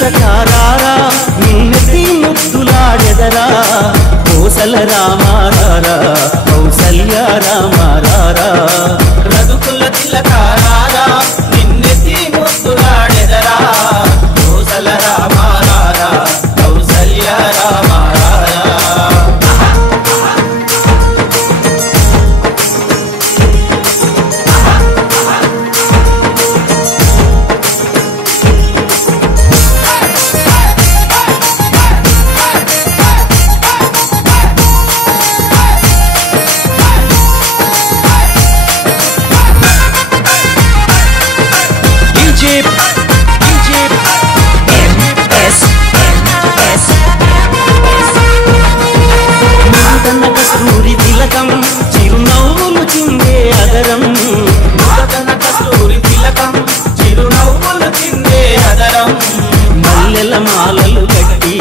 తిలకారారా నిన్నెత్తి ముద్దులాడెదరా కోసల రామారారా కౌసల్య రామారారా రఘుకుల తిలకారారా నిన్నెత్తి ముద్దులాడెదరా కోసల రామారారా కౌసల్య రామారారా కస్తూరి తిలకం చిరునవ్వులు చిందే అదరం కస్తూరి తిలకం చిరునవ్వులు చిందే అదరం మల్లెల మాలలు కట్టి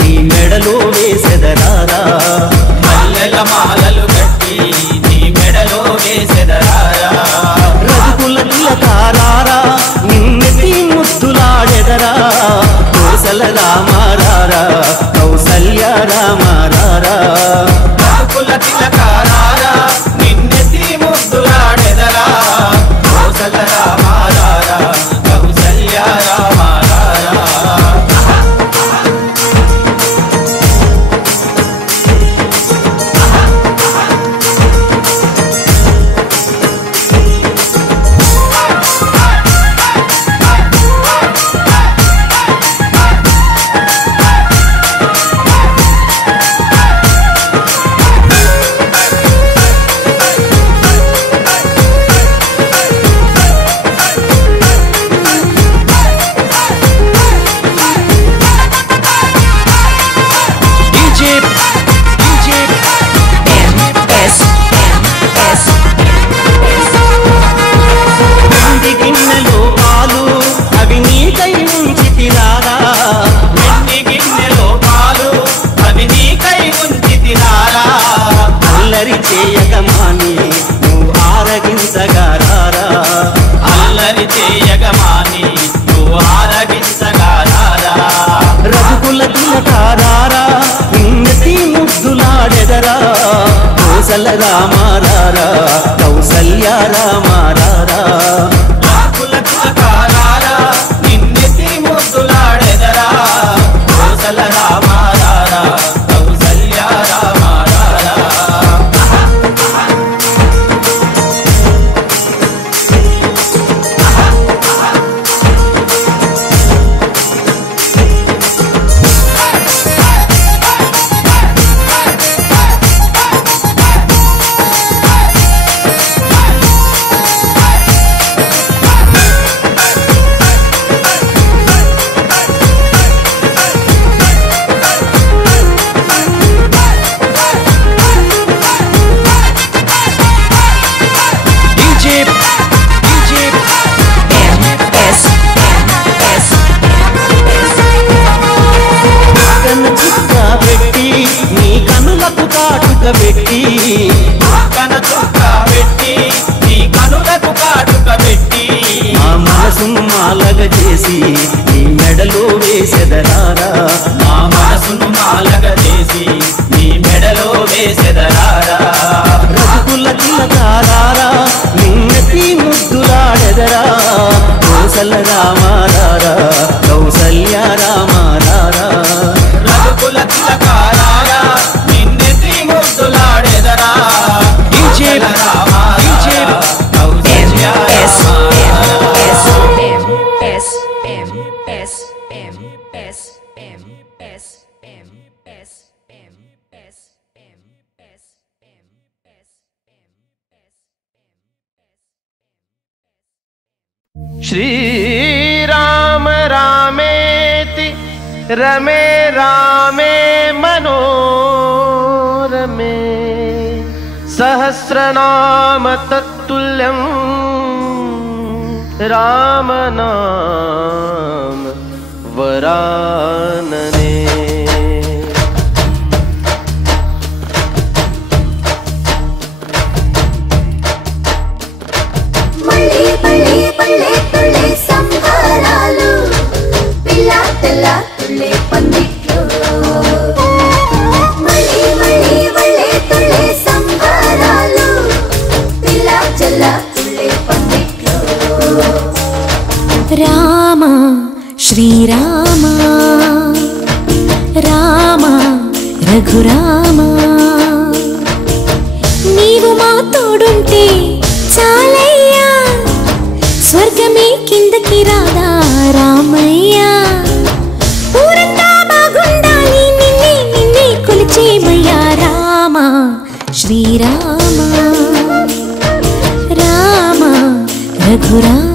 నీ మెడలో వేసెదరారా మల్లెల మాలలు కట్టి నీ మెడలో వేసెదరారా రఘుకుల తిలకారారా నిన్నెత్తి ముద్దులాడెదరా కోసల రామారారా కౌసల్య రామారారా రఘుకుల తిలకారారా నిన్నెత్తి ముద్దులాడెదరా కోసల రామారారా కౌసల్య రామారారా చేయగమాని నువ్వు ఆరగించగారారా అల్లరి చేయగమాని నువ్వు ఆరగించగారారా రఘుకుల తిలకారారా నిన్నెత్తి ముద్దులాడెదరా కోసల రామారారా కౌసల్య రామారారా రఘుకుల తిలకారారా నిన్నెత్తి ముద్దులాడెదరా కోసల రామారారా కౌసల్య రామారారా పెట్టి కన చుక్క పెట్టి నీ కనులకు కాటుక పెట్టి మా మనసును మాలగ చేసి నీ మెడలో వేసెదరారా మా మనసును మాలగ చేసి నీ మెడలో వేసెదరారా రఘుకుల తిలకారారా నిన్నెత్తి ముద్దులాడెదరా కోసల రామారారా కౌసల్య రామారారా రఘుకుల తిలకారారా నిన్నెత్తి ముద్దులాడెదరా కోసల రామారారా కౌసల్య श्रीराम रामेति रमे रामे मनोरमे सहस्रनाम तत्तुल्यं रामनाम वरानने। పల్లె సంహారాలు పిల్ల తెల్ల శ్రీరామ రామ రఘురామ నీవు మా తోడుంటే చాలయ్యా స్వర్గమే కిందకి రాదా రామయ్యా ఊరంతా బాగుండాలి నిన్నే నిన్నే కొలిచేమయ్యా రామ శ్రీరామ రామ రఘురామ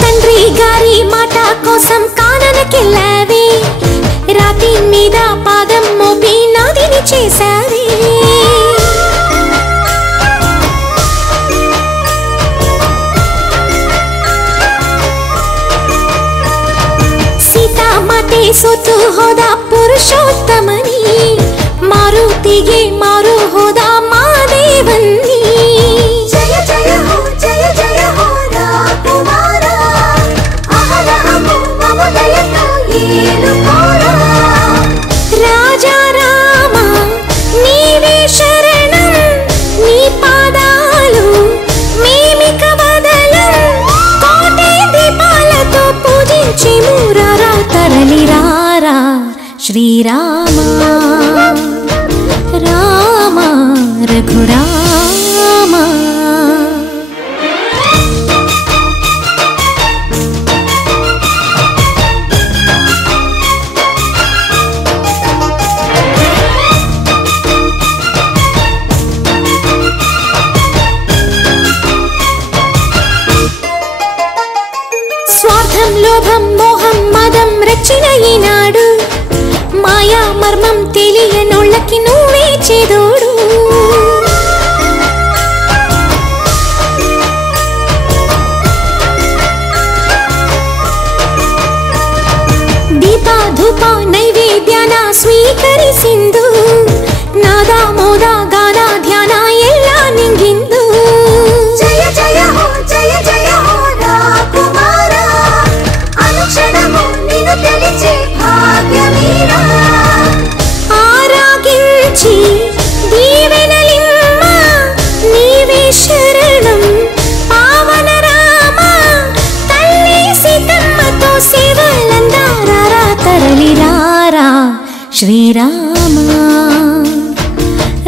తండ్రి గారి మాట కోసం కాననకెళ్ళావే రాతి మీద పాదం మోపి నాదిని చేశావే సీతామాతే సోతు హోదా పురుషోత్తమని మారుతిಗೆ మారు హోదా మాదేవన్ని జయ జయ హో రాకుమార అహరహము మమదయతో ఏలుకోరా రాజా రామ నీవే శరణం నీ పాదాలు మేమిక వదలం కోటి దీపాలతో పూజించెము రారా తరలి రారా శ్రీరామ రామ రఘురామ స్వార్థం లోభం మోహం మదం రచిన ఈనాడు మాయా మర్మం తెలియనోళ్ళకి నువ్వే చేదోడు దీప ధూప నైవేద్యాన ಸ್ವೀಕರಿಸಿಂದು ನಾದ ಮೋದ ಗಾನ ಧ್ಯಾನ ಎಲ್ಲ ನಿಂಗಿಂದು ಜಯ ಜಯ ಹೋ ರಾಕುಮಾರ అనుక్షణము నిన్ను తెలిచే భాగ్యమీరా ఆరాగించి దీవెనలిమ్మ నీవే శరణం పావన రామ తల్లి సీతమ్మతో సేవలందారా తరలి రారా శ్రీరామ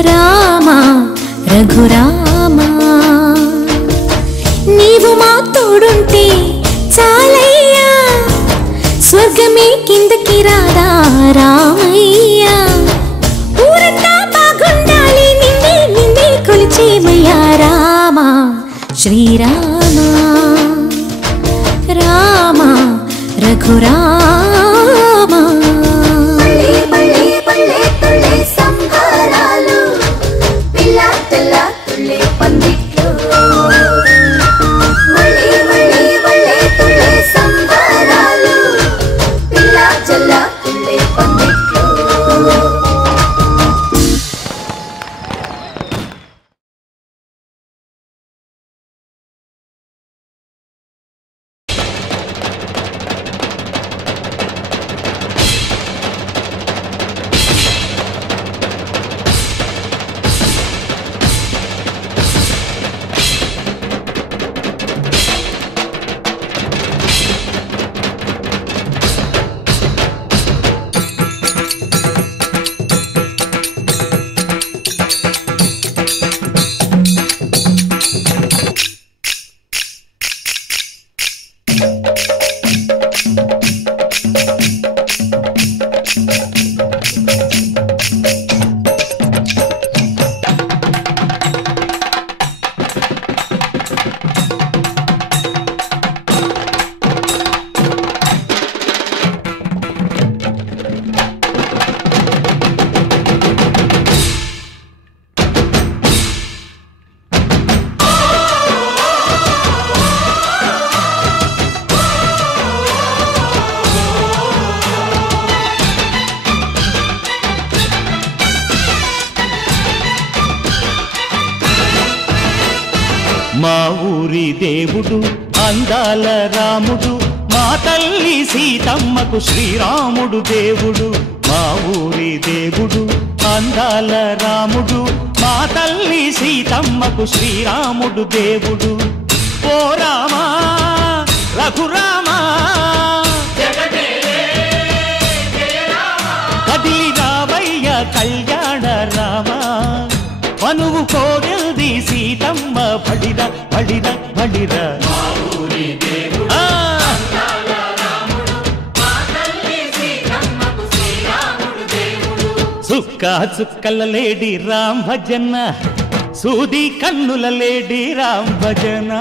రామ రఘురామ నీవు మా తోడుంటే చాలయ్యా స్వర్గమే కిందకి రాదా రామయ్యా ఊరంతా బాగుండాలి నిన్నే నిన్నే కొలిచేమయ్యా రామ శ్రీరామ రామ రఘురామ సంహారాలు పిల్ల తెల్ల తుళ్ళే పందిట్లు సంబరాలు పిల్ల జల్ల తుళ్ళే పందిట్లు మా ఊరి దేవుడు అందాల రాముడు మా తల్లి సీతమ్మకు శ్రీరాముడు దేవుడు మా ఊరి దేవుడు అందాల రాముడు మా తల్లి సీతమ్మకు శ్రీరాముడు దేవుడు ఓ రామా రఘురామా కదిలి రావయ్య కళ్యాణ రామా మనువు కోగెల్ది సీతమ్మ బడిర బడిర బడిర సుక్క చుక్కల లేడి రామ్ భజన సూది కన్నుల లేడి రామ్ భజన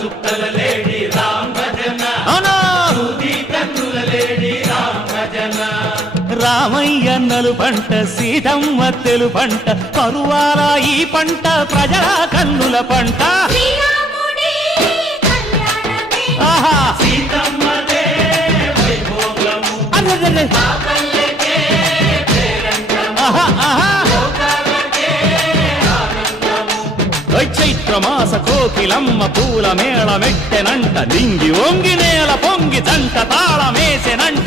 చుక్కల లేడి రామ్ భజన సూది కన్నుల లేడి రామ్ భజన రామయ్య నలు పంట సీతమ్మ తెలు పంట కరువాల ఈ పంట ప్రజల కన్నుల పంట ఆహా సీతమ్మదే వైభోగము అదే చైత్రమాస కోకిలమ్మ పూల మేళ మెట్టెనంట దింగి ఒంగి నేల పొంగి జంట తాళమేసెనంట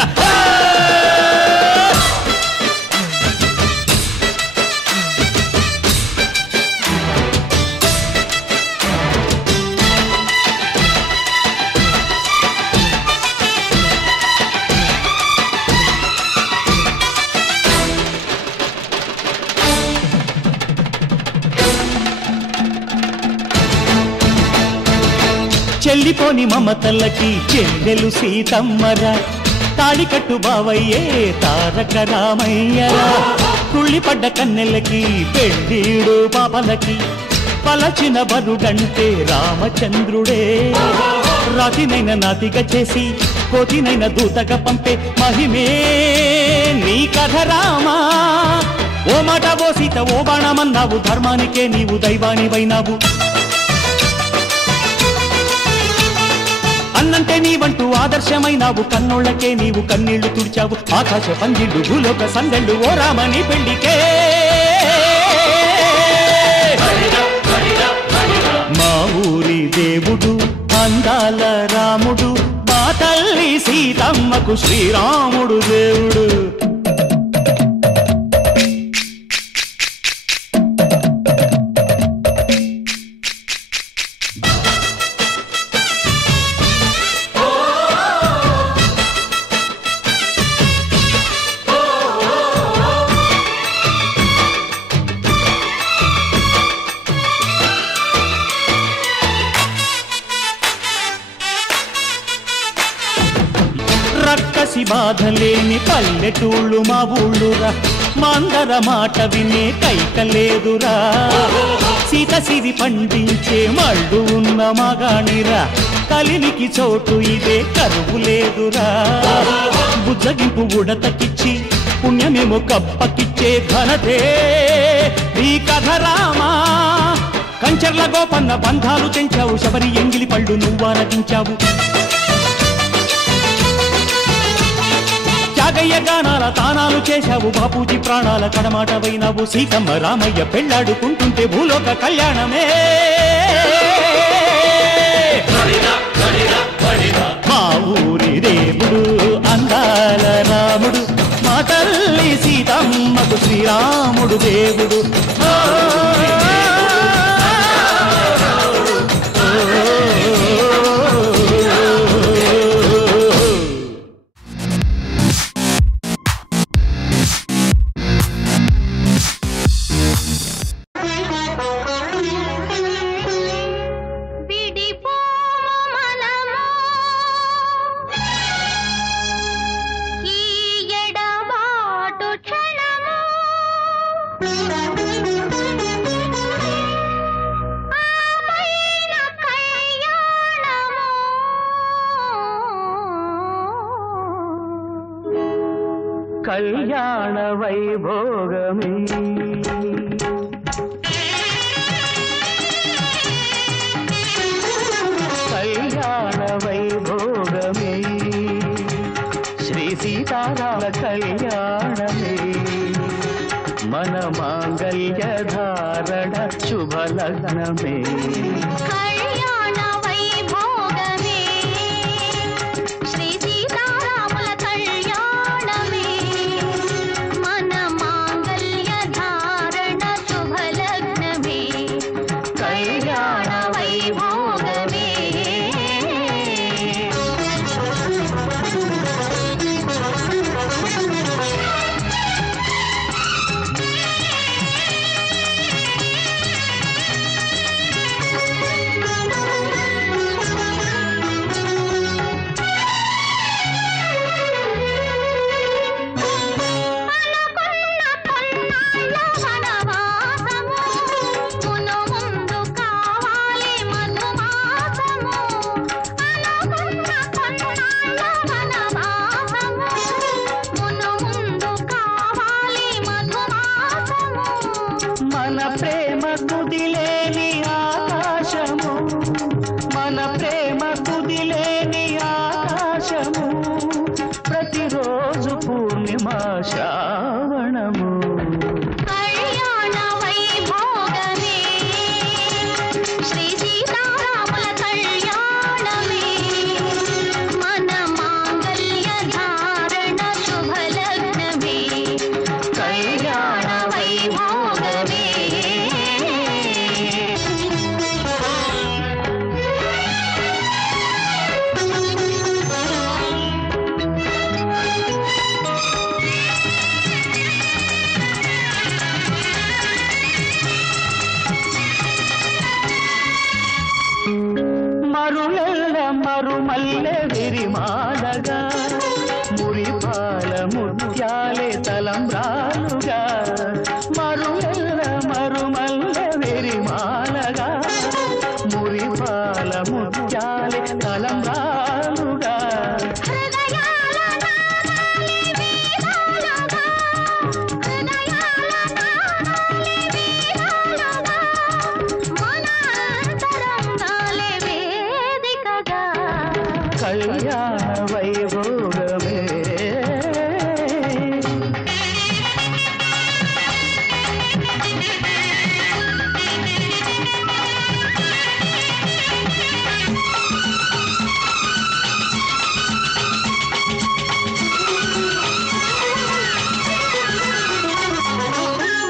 చెల్లిపోని మమతలకి చెల్లెలు సీతమ్మరా తాళికట్టు బావయ్యే తారక రామయ్యరా తుళ్ళిపడ్డ కన్నెలకి పెళ్ళీడు పాపలకి పలచిన బరుగంటే రామచంద్రుడే రాతినైన నాతిగా చేసి కోతినైన దూతగా పంపే మహిమే నీ కథ రామా ఓ మాట ఓ సీత ఓ బాణమన్నావు ధర్మానికే నీవు దైవానివైనావు అన్నంటే నీవంటూ ఆదర్శమైనావు కన్నోళ్ళకే నీవు కన్నీళ్లు తుడిచావు ఆకాశ పందిళ్ళు భూలోక సందళ్ళు ఓ రామని పెళ్లికే మా ఊరి దేవుడు అందాల రాముడు మా తల్లి సీతమ్మకు శ్రీరాముడు దేవుడు రక్కసి బాధలేని పల్లెటూళ్ళు మా ఊళ్ళురా మందర మాట వినే కైకలేదురా సీత సిరి పండించే మళ్ళు ఉన్న మగాణిరా కలినికి చోటు ఇదే కరువు లేదురా బుజ్జగింపు ఉడతకిచ్చి పుణ్యమేమో కప్పకిచ్చే ఘనతే ఈ కథ రామా కంచర్ల గోపన్న బంధాలు తెంచావు శబరి ఎంగిలి పళ్ళు నువ్వారగించావు త్యాగయ్య గానాల తానాలు చేశావు బాపూజీ ప్రాణాల కడమాటవైనావు సీతమ్మ రామయ్య పెళ్లాడుకుంటుంటే భూలోక కళ్యాణమే మా ఊరి దేవుడు అందాల రాముడు మా తల్లి సీతమ్మకు శ్రీరాముడు దేవుడు కళ్యాణ వైభోగమే కళ్యాణ వైభోగమే శ్రీ సీతారామ కళ్యాణమే మన మాంగళ్య ధారణ శుభ లగ్నమే కళ్యాణ వైభోగమే శ్రీ సీతారాముల కళ్యాణమే మన మాంగళ్య ధారణ శుభ లగ్నమే కళ్యాణ వైభోగమే మన ప్రేమ కుదిలేని ఆకాశము మన ప్రేమ కుదిలేని ఆకాశము ప్రతిరోజు పూర్ణిమ శ్రావణము కళ్యాణ వైభోగమే శ్రీ సీతారాముల కళ్యాణమే మన మాంగళ్య ధారణ శుభ లగ్నమే కళ్యాణ వైభోగమే మరులెల్ల మరుమల్లె విరిమాలగా మురిపాల ముత్యాలే తలంబ్రాలుగా మరులెల్ల మరుమల్లె విరిమాలగా మురిపాల ముత్యాలే తలంబ్రాలుగా హృదయాల నాదాలి వీణాలుగా హృదయాల నాదాలి వీణాలుగా మన అంతరంగాలే వేదికగా కళ్యాణ వైభోగమే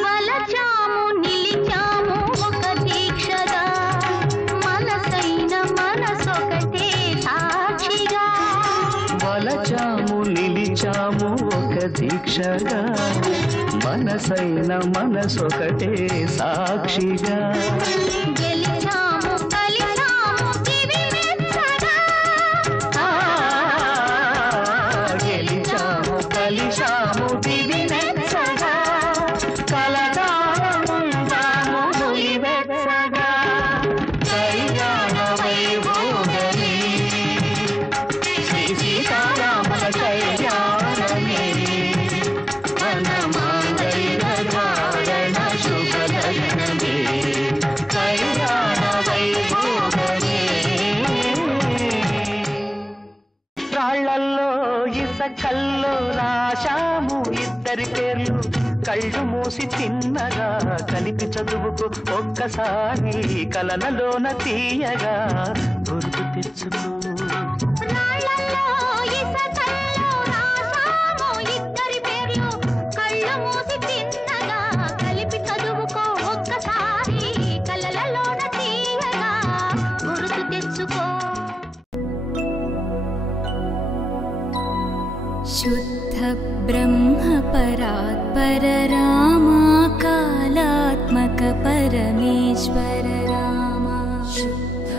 వలచాము నిలిచాము ఒక దీక్షగా మనసైన మనసొకటే సాక్షిగా వలచాము నిలిచాము ఒక దీక్షగా మనసైన మనసొకటే సాక్షిగా గెలిచాము కలిచాము దివి మెచ్చగా గెలిచాము కలిశాము దివి నెచ్చగా కలగాలముందాము నులివెచ్చగా కళ్యాణ వైభోగమే శ్రీ సీతారాముల కళ్యాణమే మన మాంగళ్య ధారణ శుభ లగ్నమే కళ్యాణ వైభోగమే రాళ్లల్లో ఇసకల్లో రాశాము ఇద్దరి పేర్లు కళ్ళు మూసి తిన్నగా కలిపి చదువుకు ఒక్కసారి కలనలోన తీయగా గుర్తు తెచ్చుకో రాళ్ళల్లో ఇసకల్లో రాసాము ఇద్దరి పేర్లు కళ్ళు మూసి తిన్నగా కలిపి చదువుకో ఒక్కసారి కలలలోన తీయగా గుర్తు తెచ్చుకో शुद्ध ब्रह्म परात्पर रामा कालात्मक परमेश्वर रामा शुद्ध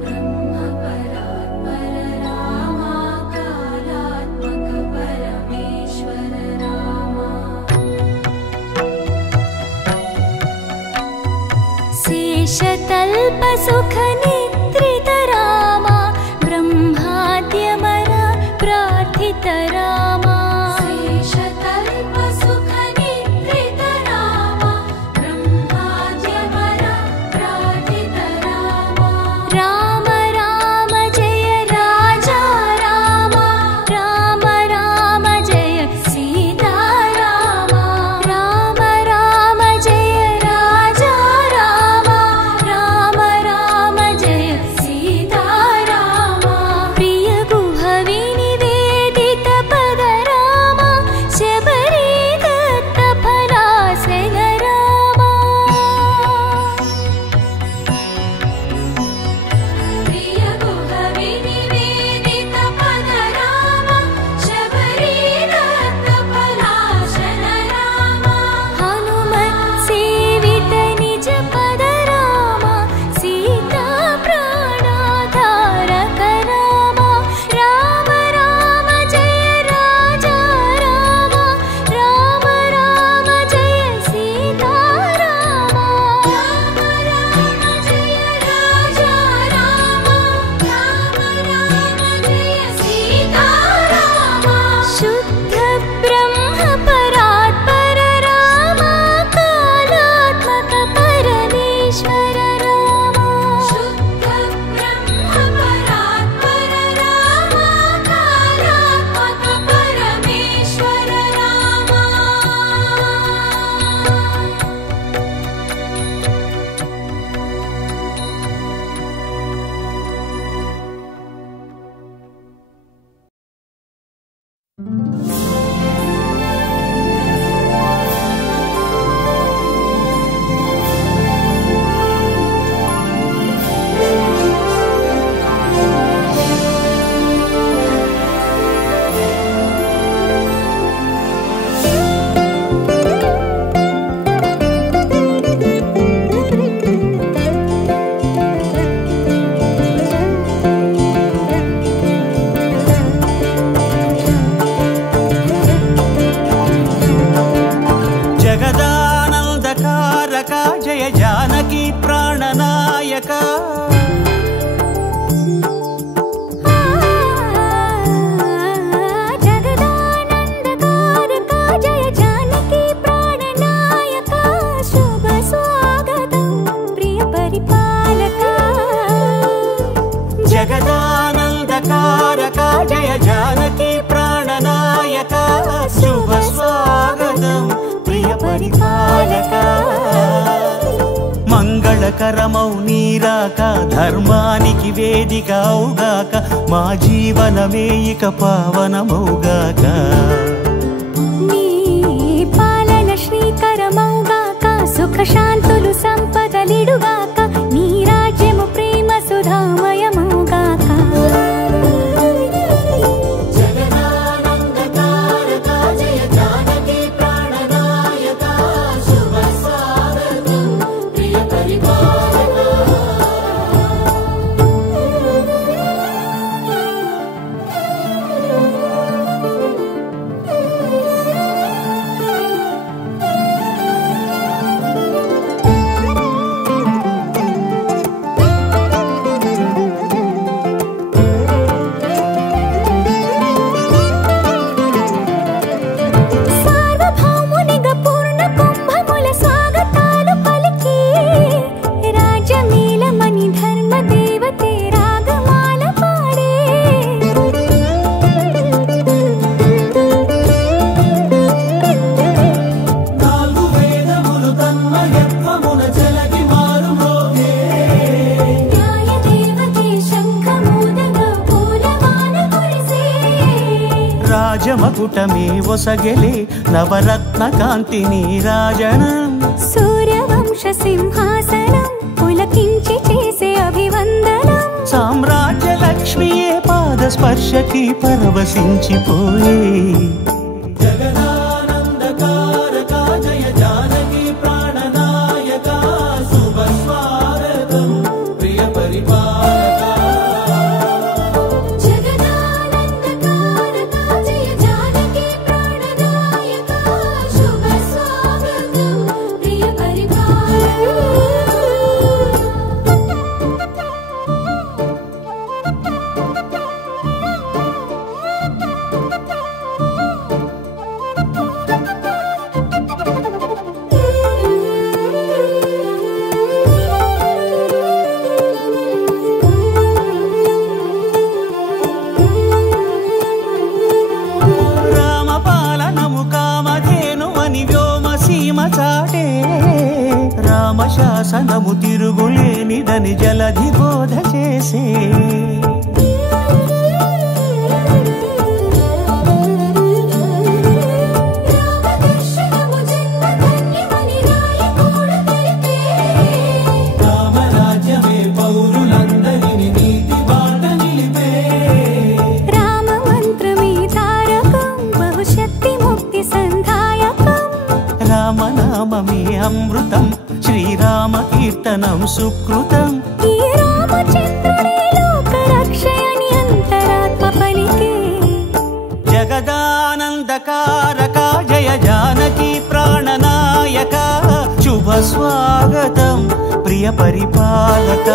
ब्रह्म परात्पर रामा कालात्मक परमेश्वर रामा शेषतल्प सुख निद्रित रामा ब्रह्माद्यमर प्रार्थित रामा शेषतल्प सुख निद्रित रामा ब्रह्माद्यमर प्रार्थित रामा राम राम जय राजा रामा राम राम जय सीता रामा राम राम జయ జానకి ప్రాణనాయక జగదానందకారక జయ జానకి ప్రాణనాయక శుభ స్వాగతం ప్రియ పరిపాలక మంగళకరమౌ నీరాక ధర్మానికి వేదిక అవుగాక మా జీవనమే ఇక పావనమౌగాక నీ పాలన శ్రీకరమౌగాక సుఖ శాంతులు సంపదలిడుగాక నీ రాజ్యము ప్రేమ సుధామయమౌగాక జగదానందకారక జయ జానకి ప్రాణనాయక శుభ స్వాగతం ప్రియ పరిపాలక సార్వభౌమునిగా పూర్ణ కుంభముల స్వాగతాలు పలికి రాజమేళమణి ధర్మ దేవతే రాగమాల పాడే నాలుగు వేదములు తన్మయత్వమున జలగి మారు మోగే న్యాయ దేవతే శంఖమూదగా పూలవాన కురిసే రాజమకుటమే ఒసగెలే నవరత్న కాంతి నీరాజనం సూర్యవంశ సింహాసనం పులకించి చేసే అభివందనం సామ్రాజ్య లక్ష్మియే పాద స్పర్శకి పరవశించిపోయే జగదానందకారక జయ జానకి ప్రాణనాయక శుభ స్వాగతం ప్రియ పరిపాలక జగదానందకారక జయ జానకి ప్రాణనాయక శుభ స్వాగతం ప్రియ రామపాలనము కామధేను అని వ్యోమసీమ చాటే రామశాసనము తిరుగులేనిదని జలధి బోధ చేసే రామదర్శనము జన్మధన్యమని రాయకూడు తెలిపే రామరాజ్యమే పౌరులందరిని నీతి బాట నిలిపే రామ మంత్రమే తారకం బహుశక్తి ముక్తి సంధాయకం రామనామమే అమృతం శ్రీరామ కీర్తనం సుకృతం ఈ రామచంద్రుడే లోక రక్షయని అంతరాత్మ పలికే జగదానందకారక జయ జానకి ప్రాణనాయక శుభ స్వాగతం ప్రియ పరిపాలక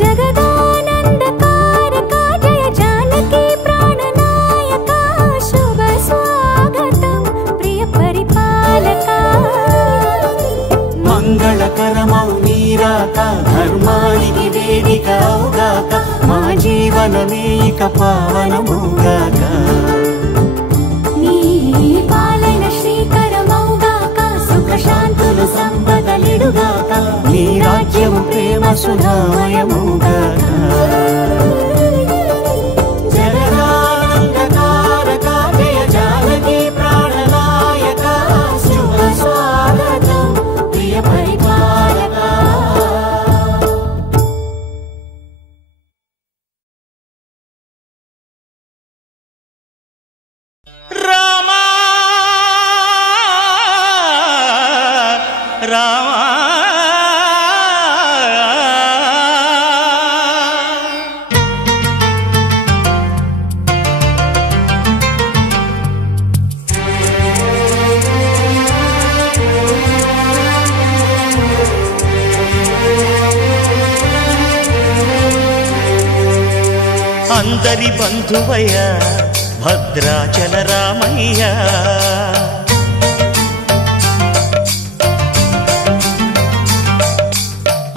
జగదానందకారక జయ జానకి ప్రాణనాయక శుభ స్వాగతం ప్రియ పరిపాలక మంగళకరమౌ నీరాక ధర్మానికి వేదిక అవుగాక మా జీవనమే ఇక పావనమౌగాక నీ పాలన శ్రీకరమౌగాక సుఖ శాంతులు సంపదలిడుగాక నీ రాజ్యము ప్రేమ సుధామయమౌగాక జగదానందకారక జయ జానకి ప్రాణనాయక శుభ స్వాగతం ప్రియ పరిపాలక రామా రామా అందరి బంధువయ్య భద్రాచల రామయ్య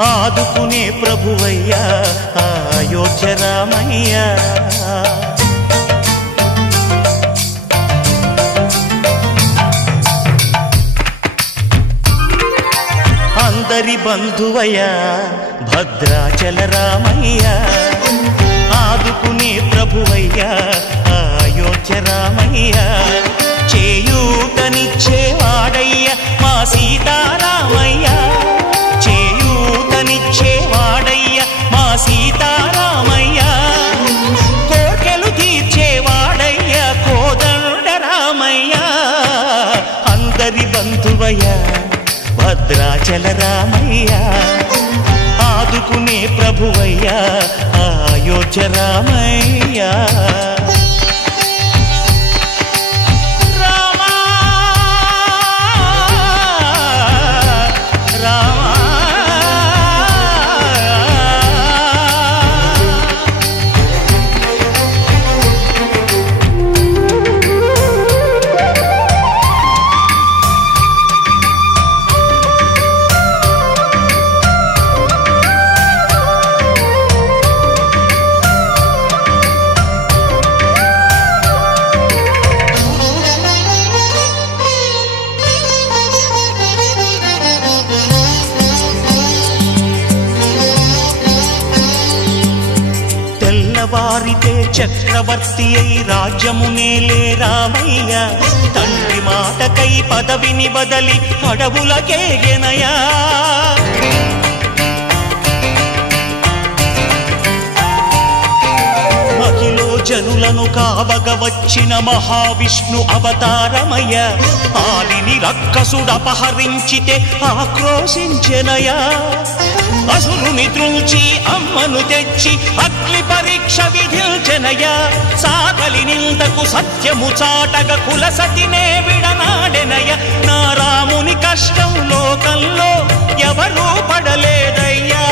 ఆదుకునే ప్రభువయ్య అయోధ్య రామయ్య అందరి బంధువయ్య భద్రాచల రామయ్య ఆదుకునే ప్రభువయ్య అయోధ్య రామయ్య చేయూతనిచ్చేవాడయ్య మా సీతారామయ్య చేయూతనిచ్చేవాడయ్య మా సీతారామయ్య కోర్కెలు తీర్చేవాడయ్య కోదండ రామయ్య అందరి బంధువయ్య భద్రాచల రామయ్య ఆదుకునే ప్రభువయ్య అయోధ్య రామయ్య వారితే చక్రవర్తి అయి రాజ్యమునేలే రామయ్య తండ్రి మాటకై పదవిని బదలి అడవులకేగెనయా మహిలో జనులను కావగ వచ్చిన మహావిష్ణు అవతారమయ్య ఆలిని రక్కసుడపహరించితే ఆక్రోశించెనయా అసురుని త్రుల్చి అమ్మను తెచ్చి అగ్ని పరీక్ష విధించెనయా సాగలి నిందకు సత్యము చాటగ కులసతినే విడనాడెనయ నా రాముని కష్టం లోకంలో ఎవరూ పడలేదయ్యా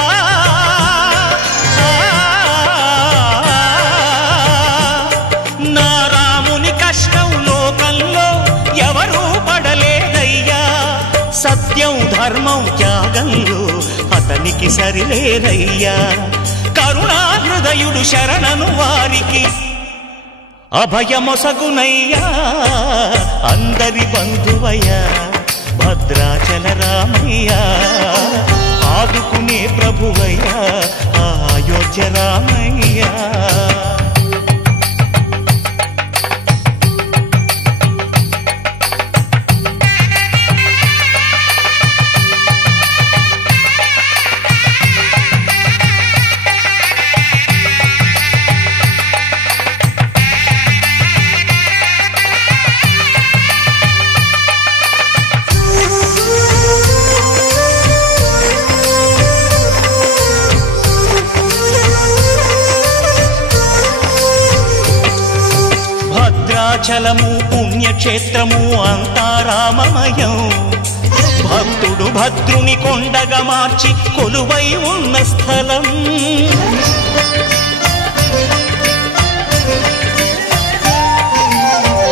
నా రాముని కష్టం లోకంలో ఎవరూ పడలేదయ్యా సత్యం ధర్మం త్యాగంలో అతనికి సరిలేరయ్యా కరుణా హృదయుడు శరణను వారికి అభయమొసగునయ్యా అందరి బంధువయ్య భద్రాచల రామయ్య ఆదుకునే ప్రభువయ్య అయోధ్య రామయ్య భద్రాచలము పుణ్యక్షేత్రము అంతా రామమయం భక్తుడు భద్రుని కొండగా మార్చి కొలువై ఉన్న స్థలం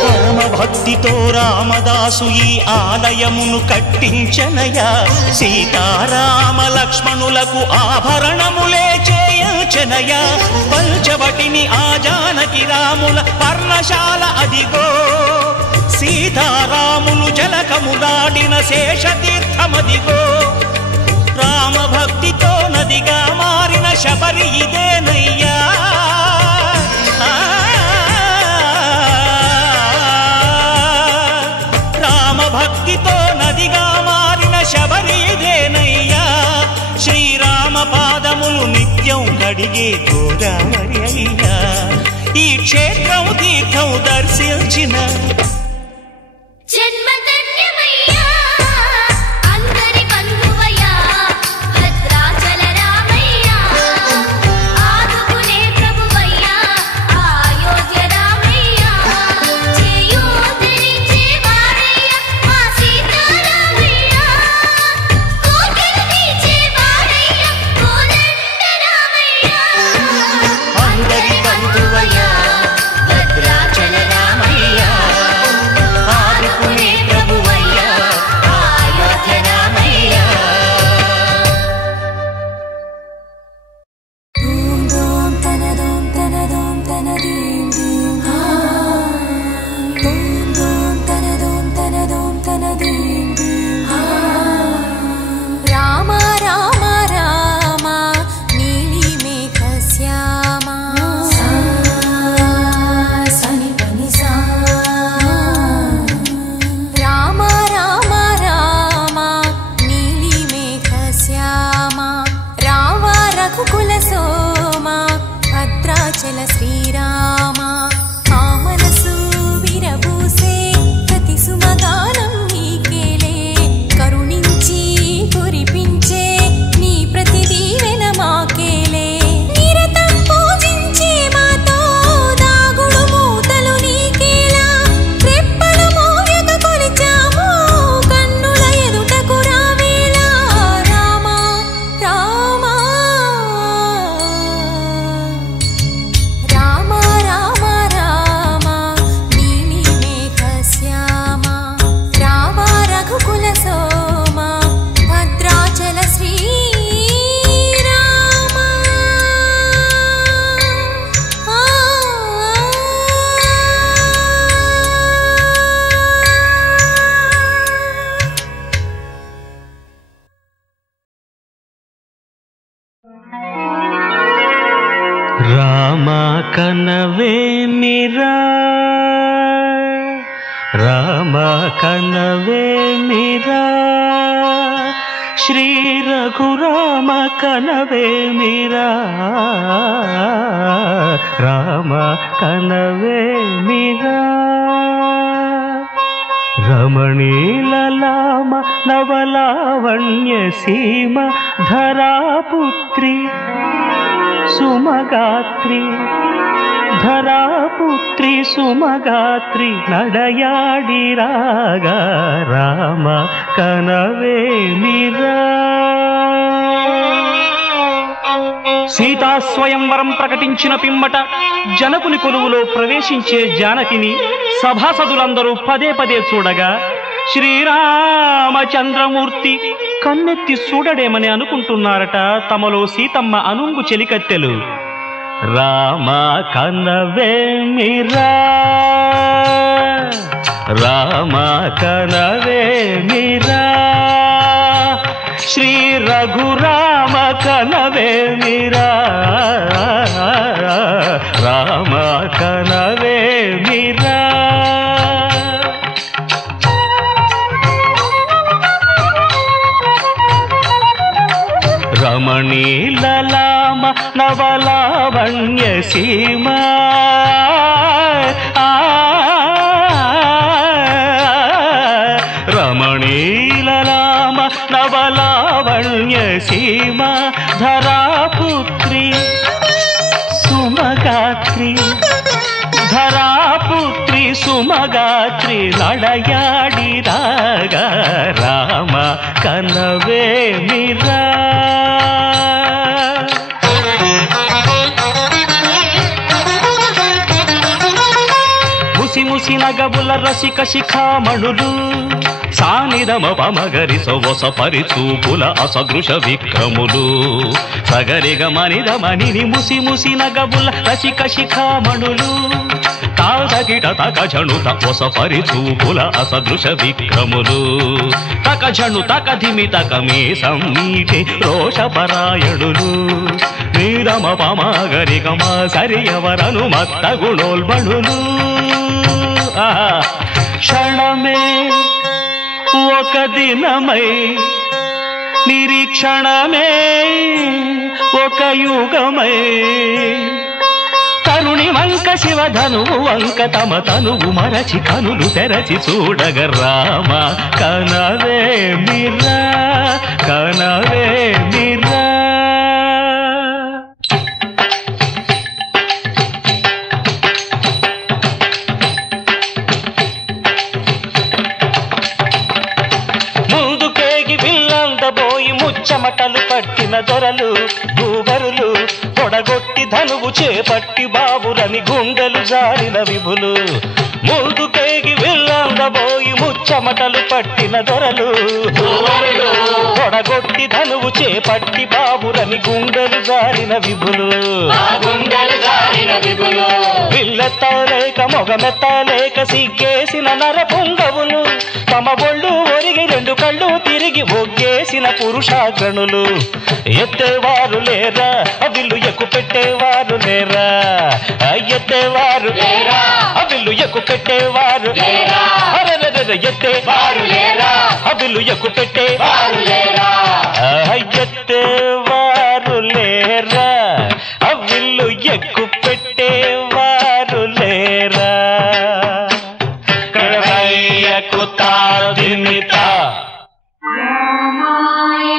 పరమ భక్తితో రామదాసు ఈ ఆలయమును కట్టించనయా సీతారామ లక్ష్మణులకు ఆభరణములే చేయచనయా పంచవటిని ఆ జానకి రాముల పర్ణశాల అదిగో సీతారాములు జలకము దాడిన శేషతీర్థమదిగో రామభక్తితో నదిగా మారిన శబరి ఇదేనయ్యా రామభక్తితో నదిగా మారిన శబరి ఇదేనయ్యా శ్రీరామ పాదములు నిత్యం కడిగే గోదావరి అయ్యా ఈ క్షేత్రం తీర్థం దర్శించిన జన్మధన్యమయ్యా అందరి బంధువయ్యా భద్రాచల రామయ్యా ఆదుకునే ప్రభువయ్యా అయోధ్య రామయ్యా చేయూతనిచ్చేవాడయ్యా మా సీతారామయ్యా కోర్కెలు తీర్చేవాడయ్యా కోదండ రామయ్యా అందరి బంధువ రామ కనవేమిరా రామ కనవేమిరా శ్రీ రఘురామ కనవేమిరా రామ కనవేమిరా రమణీలలామ నవలావణ్య సీమ ధరాపుత్రి సుమగాత్రి ధరాపుత్రి సుమగాత్రి నడయాడి రాగా రామ కనవేమిరా సీతా స్వయంవరం ప్రకటించిన పిమ్మట జనకుని కొలువులో ప్రవేశించే జానకిని సభాసదులందరూ పదే పదే చూడగా శ్రీరామచంద్రమూర్తి కన్నెత్తి చూడడేమని అనుకుంటున్నారట తమలో సీతమ్మ అనుంగు చెలికత్తెలు. రామ కనవేమిరా రామ కనవేమిరా శ్రీ రఘురామ కనవేమిరా రామ కనవేమిరా రమణీలలామ నవలావణ్య సీమ రమణీలలామ నవలావణ్య సీమ ధరాపుత్రి సుమగాత్రి ధరాపుత్రి సుమగాత్రి నడయాడి రాగా రామ కనవేమిరా ముసి ముసి నగబుల రసిక శిఖామణులు సానిదమ పమగరి సొవస పరిచూపుల అసదృశ విక్రములు సగరిగ మనిదమని ముసి ముసి నగబుల రసిక శిఖామణులు తాదగిట తక జణుత ఒస పరిచూపుల అసదృశ విక్రములు తక జణు తక ధిమి తక మే సమ్మీటి రోషపరాయణులు నీరమ పమగరి గమ సరియవరను మత్త గుణోల్బణులు క్షణమే ఒక దినమై నిరీక్షణమే ఒక యుగమై తరుణి వంక శివధనువు వంక తమ తనువు మరచి కనులు తెరచి చూడగ రామ కనవేమిరా కనవేమిరా చెమటలు పట్టిన దొరలు భూవరులు పొడగొట్టి ధనువు చేపట్టి బాబురని గుండెలు జారిన విభులు ముందుకేగి వెళ్ళబోయి ముచ్చమటలు పట్టిన దొరలు పొడగొట్టి ధనువు చేపట్టి బాబురని గుండెలు జారిన విభులు పిల్లెత్తలేక మొగమెత్తలేక సిగ్గేసిన నర పొంగవులు తమ ఒళ్ళు ఒరిగి రెండు కళ్ళు తిరిగి ఒగ్గేసిన పురుషాగ్రణులు ఎత్తేవారు లేరా అవిల్లు ఎక్కు పెట్టేవారు లేరా ఎత్తేవారు లేరా అవిల్లు ఎక్కు పెట్టేవారు లేరా ఎత్తేవారు లేరా అవిల్లు ఎక్కు పెట్టేవారు లేరా ఎత్తేవారు లేరా అవిల్లు ఎక్కు పెట్టేవారు లేరా కడవయ్యకు తాదిమిత రామాయ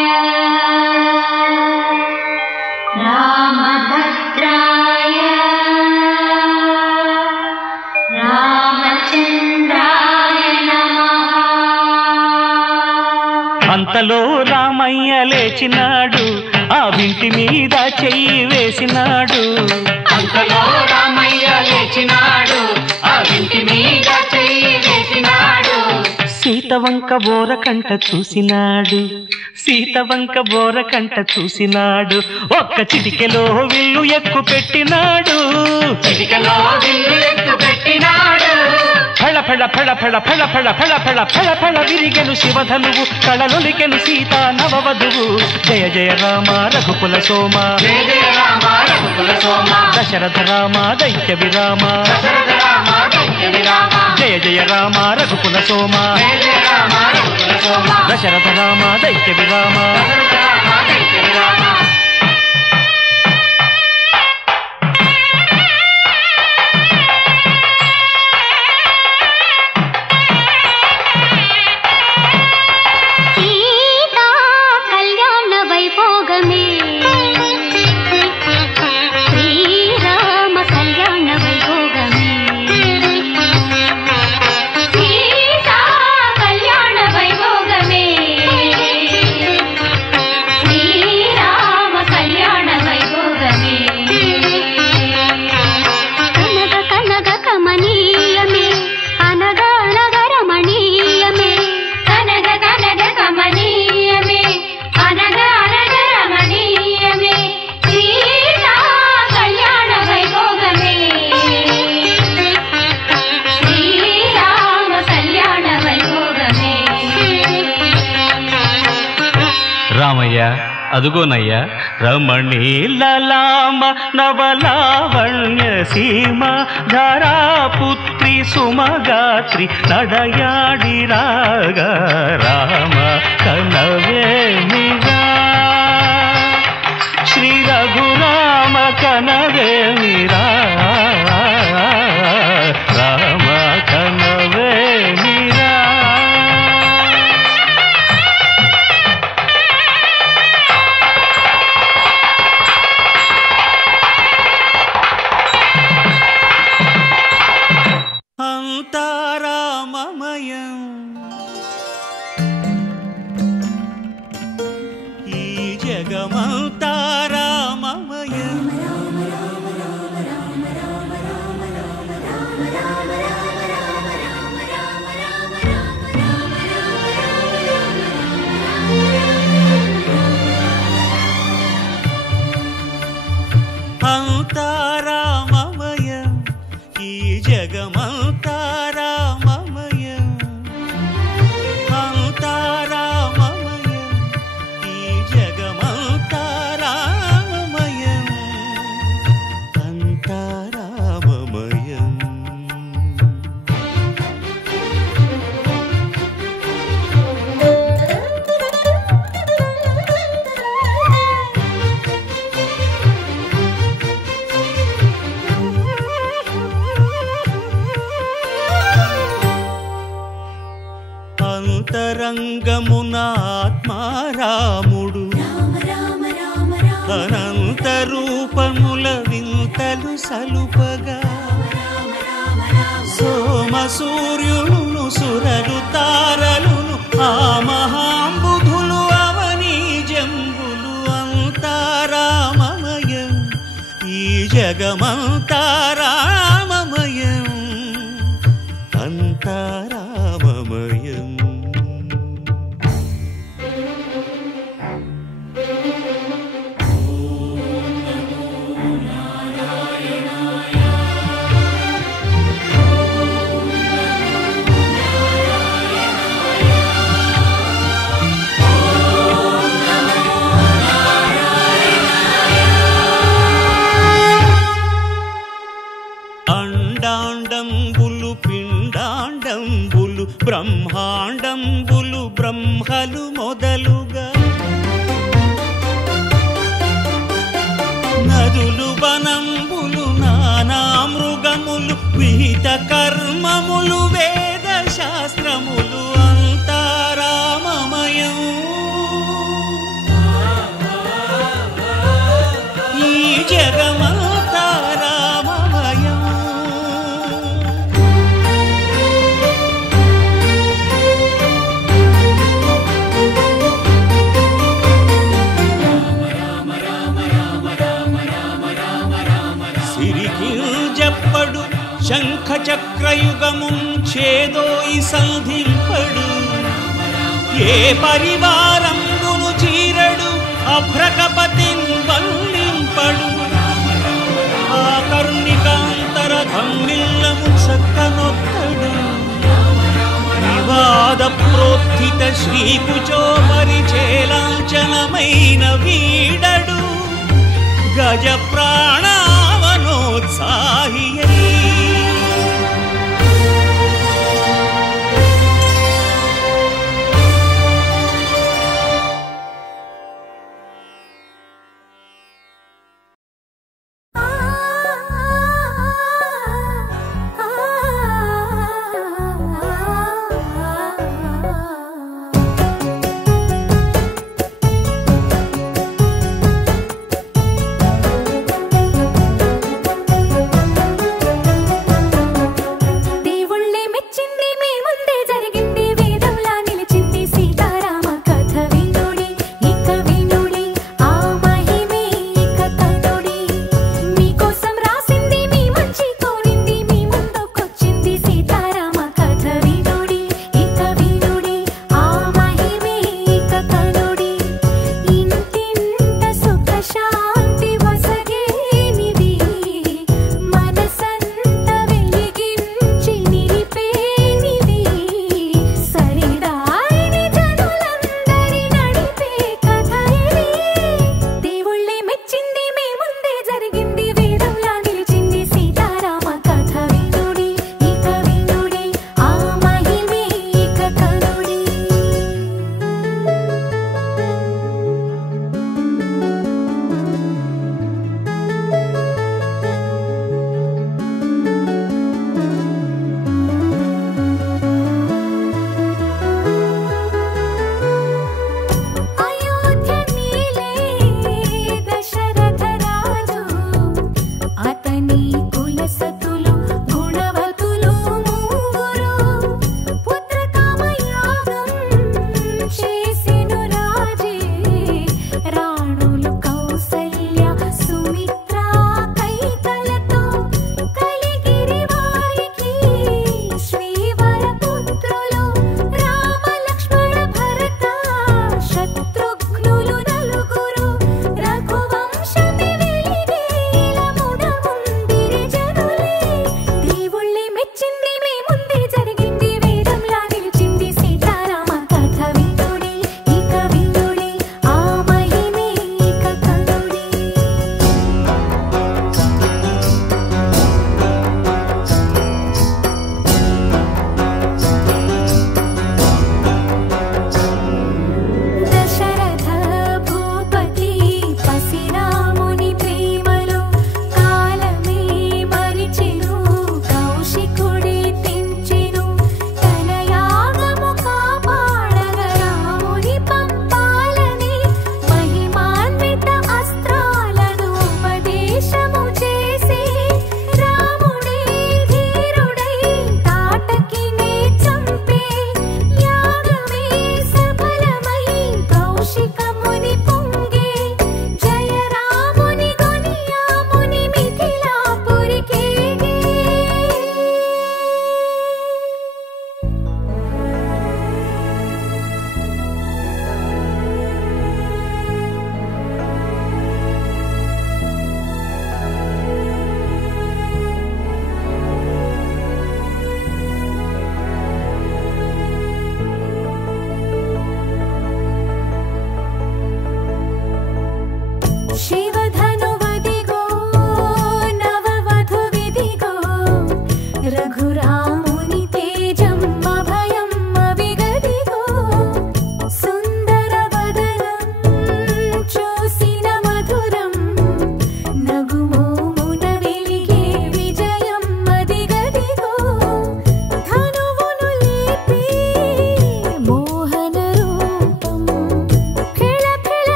రామభద్రాయ రామచంద్రాయ నమః. అంతలో రామయ్య లేచినాడు ఆ వింటి మీద చెయ్యి వేసినాడు అంతలో రామయ్య లేచినాడు ఆ ఇంటి మీద చెయ్యి వేసినాడు సీతవంక బోరకంట చూసినాడు, సీతవంక బోరకంట చూసినాడు, ఒక్క చిటికెలో విల్లు ఎక్కు పెట్టినాడు, చిటికలో విల్లు ఎక్కు పెట్టినాడు. ఫళ ఫళ ఫళ ఫళ ఫళ ఫళ ఫళ ఫళ ఫళ ఫళ విరిగెను శివధనువు, కళలొలికెను సీతా నవవధువు. జయ జయ రామ రఘుకుల సోమ, జయ జయ రామ రఘుకుల సోమ, దశరథ రామ దైత్య విరామ, దశరథ రామ దైత్య విరామ. జయ జయ రామ రఘుకుల సోమ, జయ జయ రామ రఘుకుల సోమ, దశరథ రామ దైత్య విరామ. దశరథ రామ దైత్య విరామ. రామయ్య అదుగోనయ్యా రమణీలలామ నవలావణ్య సీమ ధరాపుత్రి సుమగాత్రి నడయాడి రాగా రామ కనవేమిరా, శ్రీ రఘురామ కనవేమిరా, రామ కనవేమిరా. అంతారామమయం ఈ జగమంతారామమయం, అంతారామమయం ఈ జగమంతారామమయం, అంతారామమయం ఈ జగమంతారామమయం, అంతారామమయం. అంతరంగమున ఆత్మారాముడు అనంత రూపముల వింతలు సలుపగా, సోమ సూర్యులను సురలు తారలును ఆ మహాంబుధులు అవనీ జంబులు, అంతారామమయం ఈ జగమంతారామమయం, అంతారామమయం. అండాండంబులు పిండాండంబులు బ్రహ్మాండంబులు బ్రహ్మలు మొదలుగా, నదులు వనంబులు నానా మృగములు విహిత కర్మములు వేద శాస్త్రములు, అంతారామమయం ఈ జగమంతారామమయం. సిరికింజప్పడు శంఖ చక్రయుగముం ఛేదోయి సంధింపడు, ఏ పరివారంబును చీరడు అభ్రకపతిన్ వల్లింపడు ఆ కరుణికాంతర ధమ్మిల్లము చక్కనొక్కడు వివాద ప్రోత్థిత శ్రీకుచో పరిచేలాంఛనమైన వీడడు గజ ప్రాణావనోత్సాహియై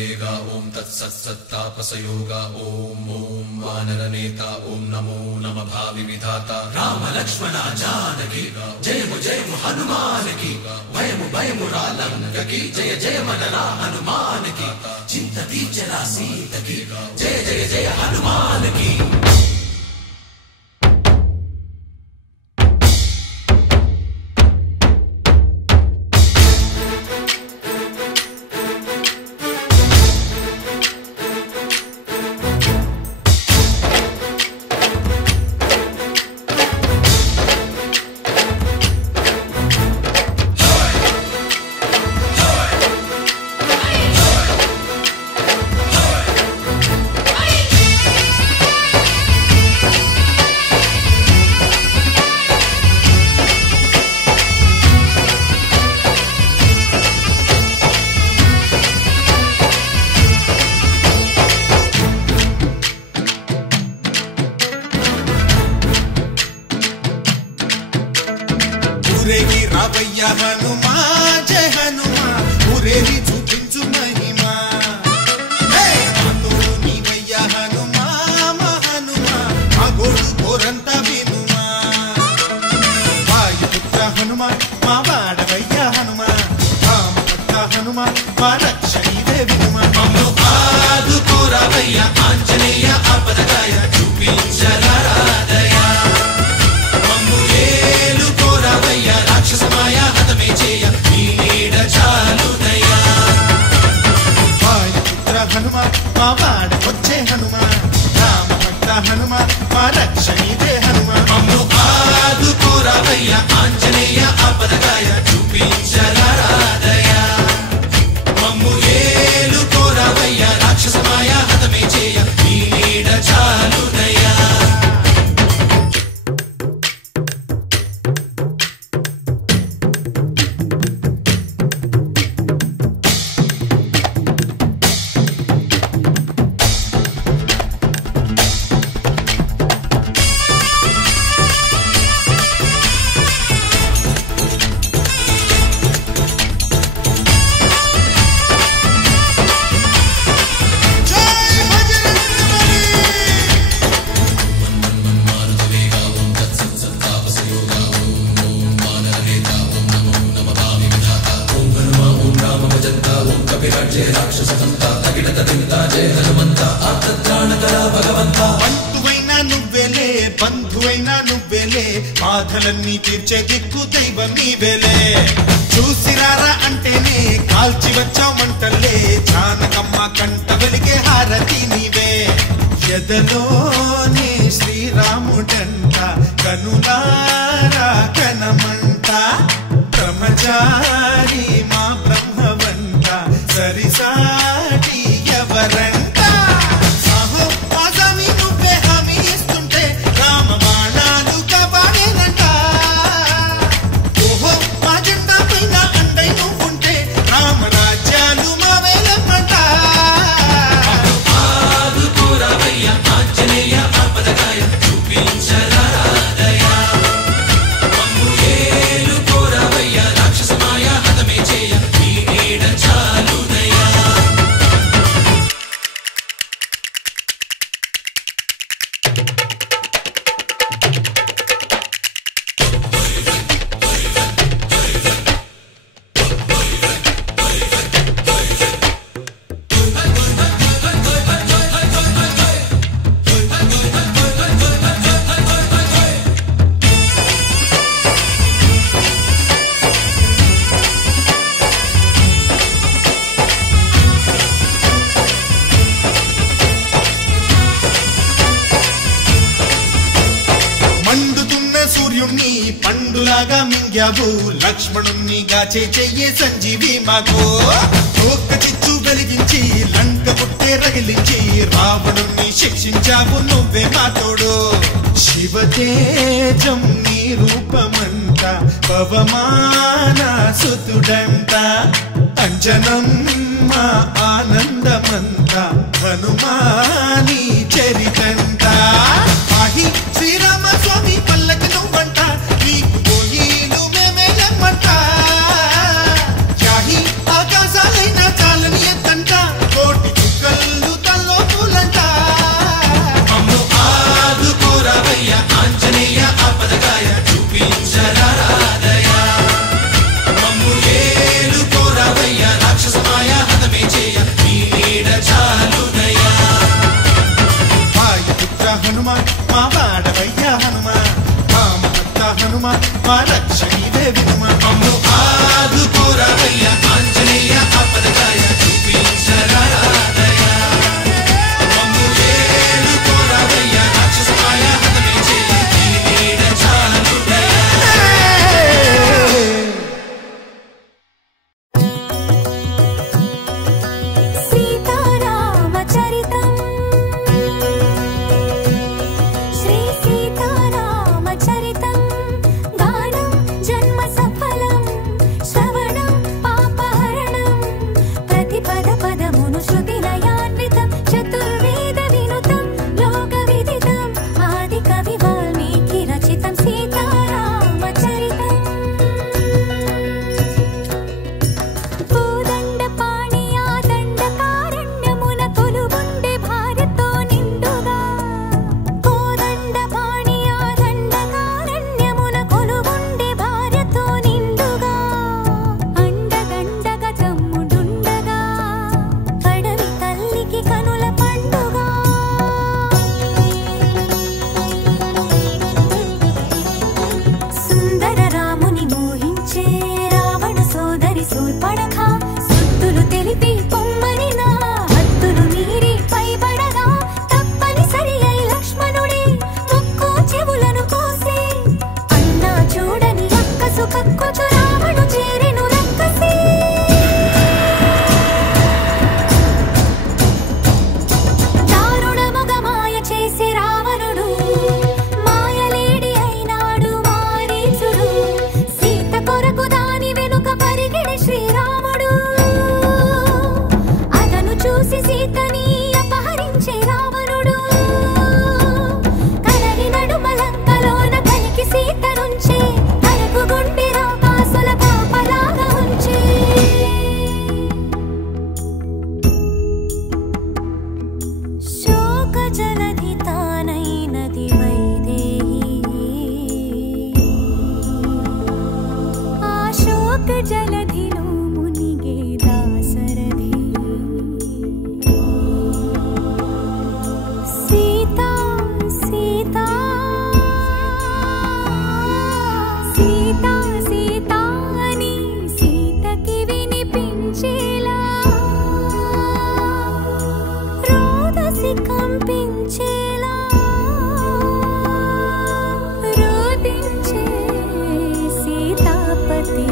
मारुतवेग ओम तत्सत्सत्तापसयोग ओम ओम वानरनेता ओम नमो नमः भावि विधाता राम लक्ष्मण जानकी जय हनुमान की भयमु भयमु रालंक की जय जय मनला हनुमान की चिंतती चला सीत की जय जय जय हनुमान की। బాధలన్నీ తీర్చే దిక్కు దైవం నీవేలే చూసిరారా అంటేనే కాల్చి వచ్చామంటలే జానకమ్మ కంట వెలిగే హారతి నీవే ఎదలోనే శ్రీరాముడంట కనులారా కనమంట బ్రహ్మచారి మా బ్రహ్మవంట సరిసాటి ఎవరంట పండులాగా మింగావు లక్ష్మణుణ్ణి గాచే చెయ్యే సంజీవి మాకు ఒక్క చిచ్చు వెలిగించి లంక పుట్టే రగిలించి రావణుణ్ణి శిక్షించావు నువ్వే మా తోడు శివతేజం నీ రూపమంట పవమాన సుతుడంట అంజనం మా ఆనందమంత హనుమాని చరితంట ఆహి శ్రీరామ స్వామి పల్లకి నువ్వంట నీకు పోయిలు మేమేయమంట యాహి ఆకాశాలైనా చాలని ఎత్తంట కోట మనసు కక్కుచు రావణు చేరెను రక్కసి దారుణముగ మాయ చేసి రావణుడు మాయలేడి అయినాడు మారీచుడు సీత కొరకు దాని వెనుక పరిగెడి శ్రీరాముడు అతను చూసి సీతని అపహరించే రావణుడు కలరి నడుమలంకలోన కలికి సీత నుంచే తనకు గుండె రాకాసుల కాపలాగా ఉంచే శోక జలధి తానైనది వైదేహి ఆ శోక జలధిలో మునిగే దాశరథి సీతా సీతా సీతా సీతా అని సీతకి వినిపించేలా రోదసి కంపించేలా రోదించే సీతాపతి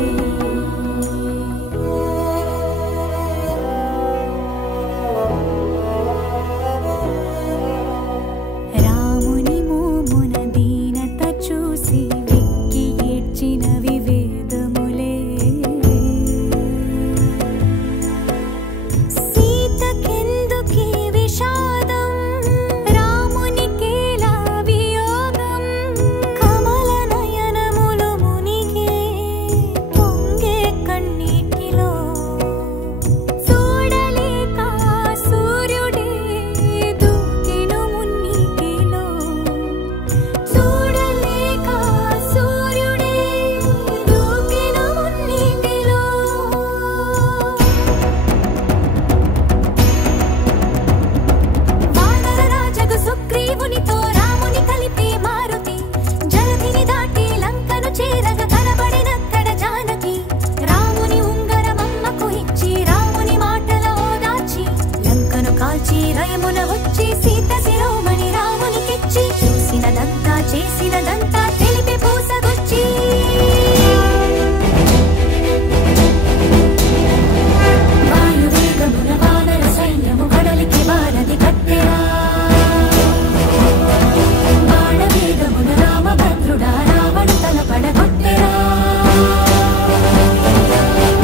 రాముని మోమున దీనత చూసి వెక్కి ఏడ్చినవి వేదములే సీతకెందుకీ విషాదం రామునికేలా వియోగం కమల నయనములు మునిగే పొంగే కన్నీటిలో చూడలేక సూర్యుడే దూకెను మున్నీటిలో చూడలేక సూర్యుడే దూకెను మున్నీటిలో వానర రాజగు సుగ్రీవునితో రాముని కలిపి మారుతి జలధిని దాటి లంకను చేరగ కనబడినక్కడ జానకి రాముని ఉంగరమమ్మకు ఇచ్చి రాముని మాటలో దాచి లంకను కాల్చి రయమున వచ్చి సీత శిరోమణి రామునికిచ్చి చూసినదంతా చేసినదంతా తెలిపి పూసగొచ్చి వాయువేగమున వానర సైన్యము కడలికి వారధి కట్టెరా బాణవేగమున రామభద్రుడా రావణు తల పడగొట్టెరా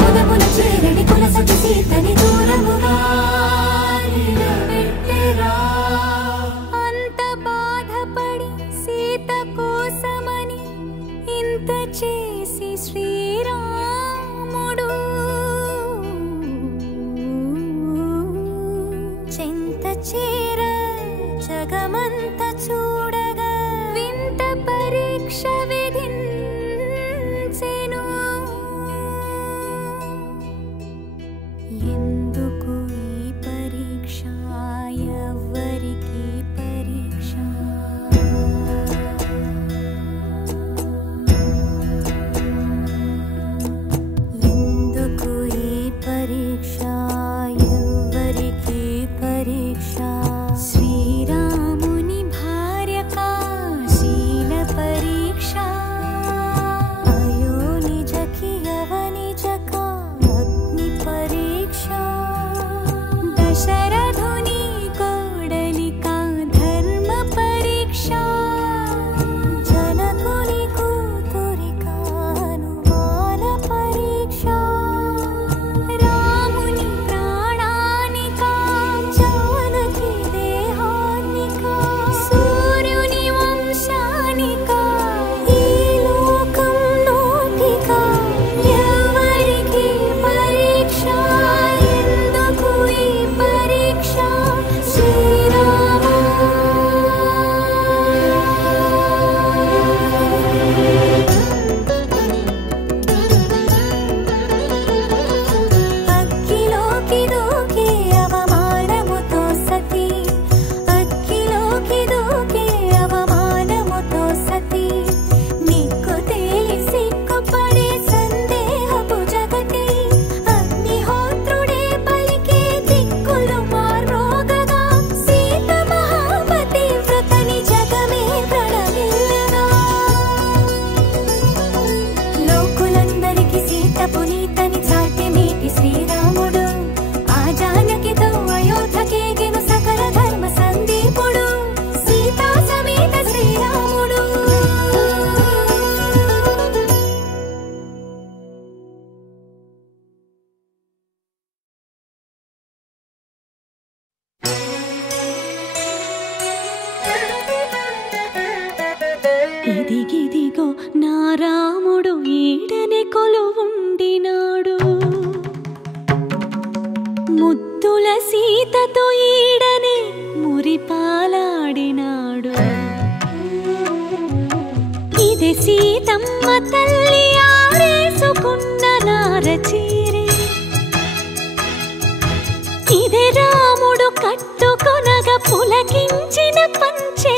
ముదమున చేరడి కులసతి సీతని దూరముగా నిలబెట్టెరా అంత బాధపడి సీత కోసమని ఇంత చేసి శ్రీరాముడు చెంత చేర జగమంత చూడగా వింత పరీక్ష విధించెను ఎందుకు ఈ పరీక్ష ఎవ్వరికి పరీక్ష అదిగో నా రాముడు ఈడనే కొలువుండినాడు ముద్దుల సీతతో ఈడనే మురిపాలాడినాడు ఇదే సీతమ్మ తల్లి ఆరేసుకున్న నారచీరే ఇదే రాముడు కట్టుకొనగా పులకించిన పంచే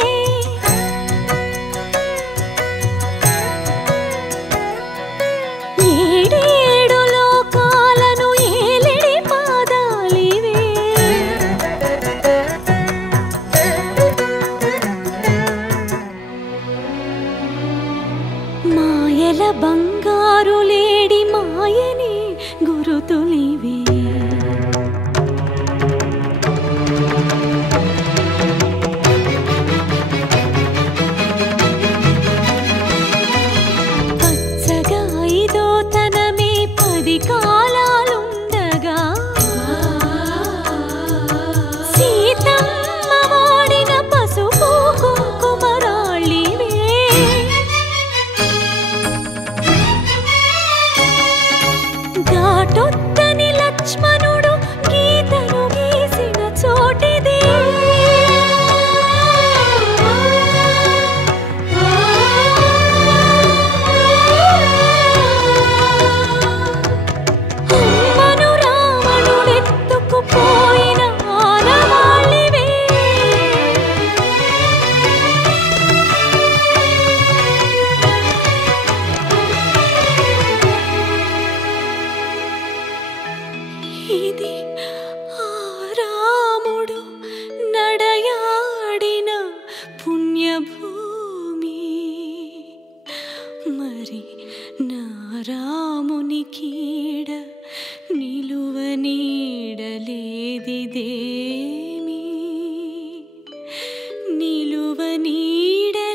ఏడేడు లోకాలను ఏలిడి పాదాలివే మాయల బంగారు లేడి మాయని గురుతులివే పచ్చగా ఇదో తనమే 10 కాలాలుండగా సీతమ్మ వాడిన పసుపు కుంకుమరాళ్ళివే ఘాటొద్దని లక్ష్మణుడు గీతను గీసిన చోటిదే అమ్మను రావణుడెత్తుకుపోయిన ఆనవాళ్ళివే ఇది ఆ రాముడు నడయాడిన పుణ్యభూమి మరి నా రాముని కీడ నిలువ నీడలేదిదేమి నిలువ నీడలేదిదేమి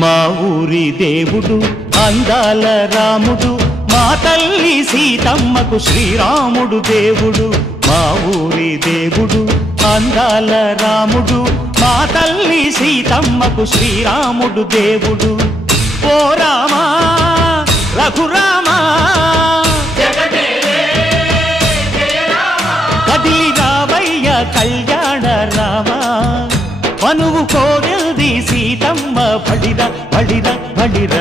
మా ఊరి దేవుడు అందాల రాముడు మా తల్లి సీతమ్మకు శ్రీరాముడు దేవుడు మా ఊరి దేవుడు అందాల రాముడు మా తల్లి సీతమ్మకు శ్రీరాముడు దేవుడు ఓ రామా రఘురామా కదిలి రావయ్య కళ్యాణ రామా మనువు కోరెల్ది సీతమ్మ బడిర బడిర బడిర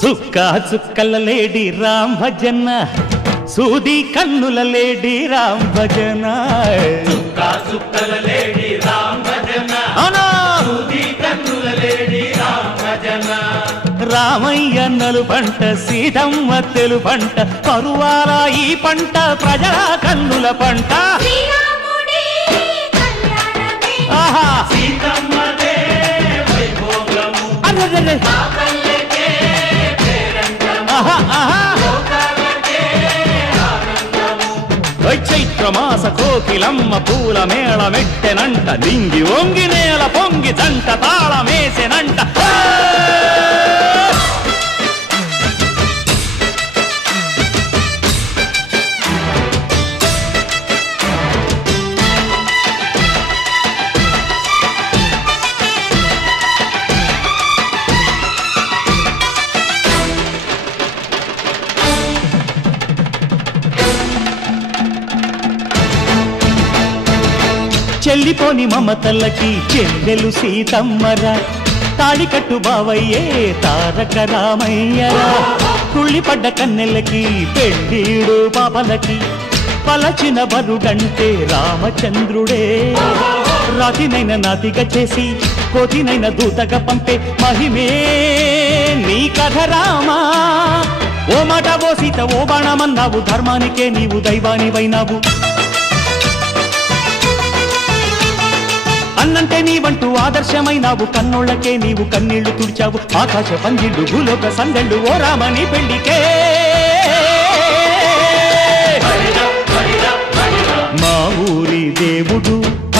చుక్క చుక్కల లేడి రామ్ భజన సూది కన్నుల లేడి రామ్ భజన చుక్క చుక్కల లేడి రామ్ భజన సూది కన్నుల లేడి రామ్ భజన రామయ్య నలు పంట సీతమ్మ తెలు పంట పరువాల ఈ పంట ప్రజల కన్నుల పంట ఆహా సీతమ్మదే వైభోగము ఆహా ఆహా చైత్రమాస కోకిలమ్మ పూల మేళ మెట్టెనంట దింగి వంగి నేల పొంగి జంట తాళమేసెనంట చెల్లిపోని మమతలకి చెల్లెలు సీతమ్మరా తాళికట్టు బావయ్యే తారక రామయ్యరా తుళ్ళిపడ్డ కన్నెలకి పెళ్ళీడు పాపలకి పలచిన బరుగంటే రామచంద్రుడే రాతినైన నాతిగా చేసి కోతినైన దూతగా పంపే మహిమే నీ కథ రామా ఓ మాట ఓ సీత ఓ బాణమన్నావు ధర్మానికే నీవు దైవానివైనావు అన్నంటే నీవంటూ ఆదర్శమైనావు కన్నోళ్ళకే నీవు కన్నీళ్లు తుడిచావు ఆకాశ పందిళ్ళు భూలోక సందళ్ళు ఓ రామని పెళ్లికే మా ఊరి దేవుడు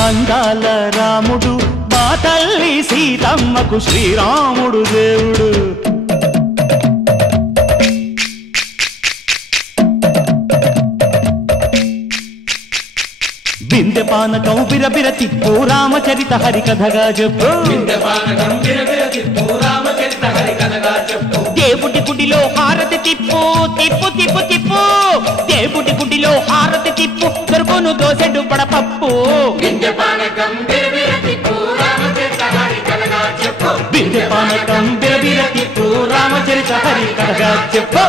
అందాల రాముడు మా తల్లి సీతమ్మకు శ్రీరాముడు దేవుడు బిందె పానకం బిరబిర తిప్పు రామచరిత హరికథగా చెప్పు దేవుడి గుడిలో హారతి తిప్పు తిప్పు తిప్పు తిప్పు దేవుడి గుడిలో హారతి తిప్పు దొరుకును దోసెడు పడపప్పు బిందె పానకం బిరబిర తిప్పు రామచరిత హరికథగా చెప్పు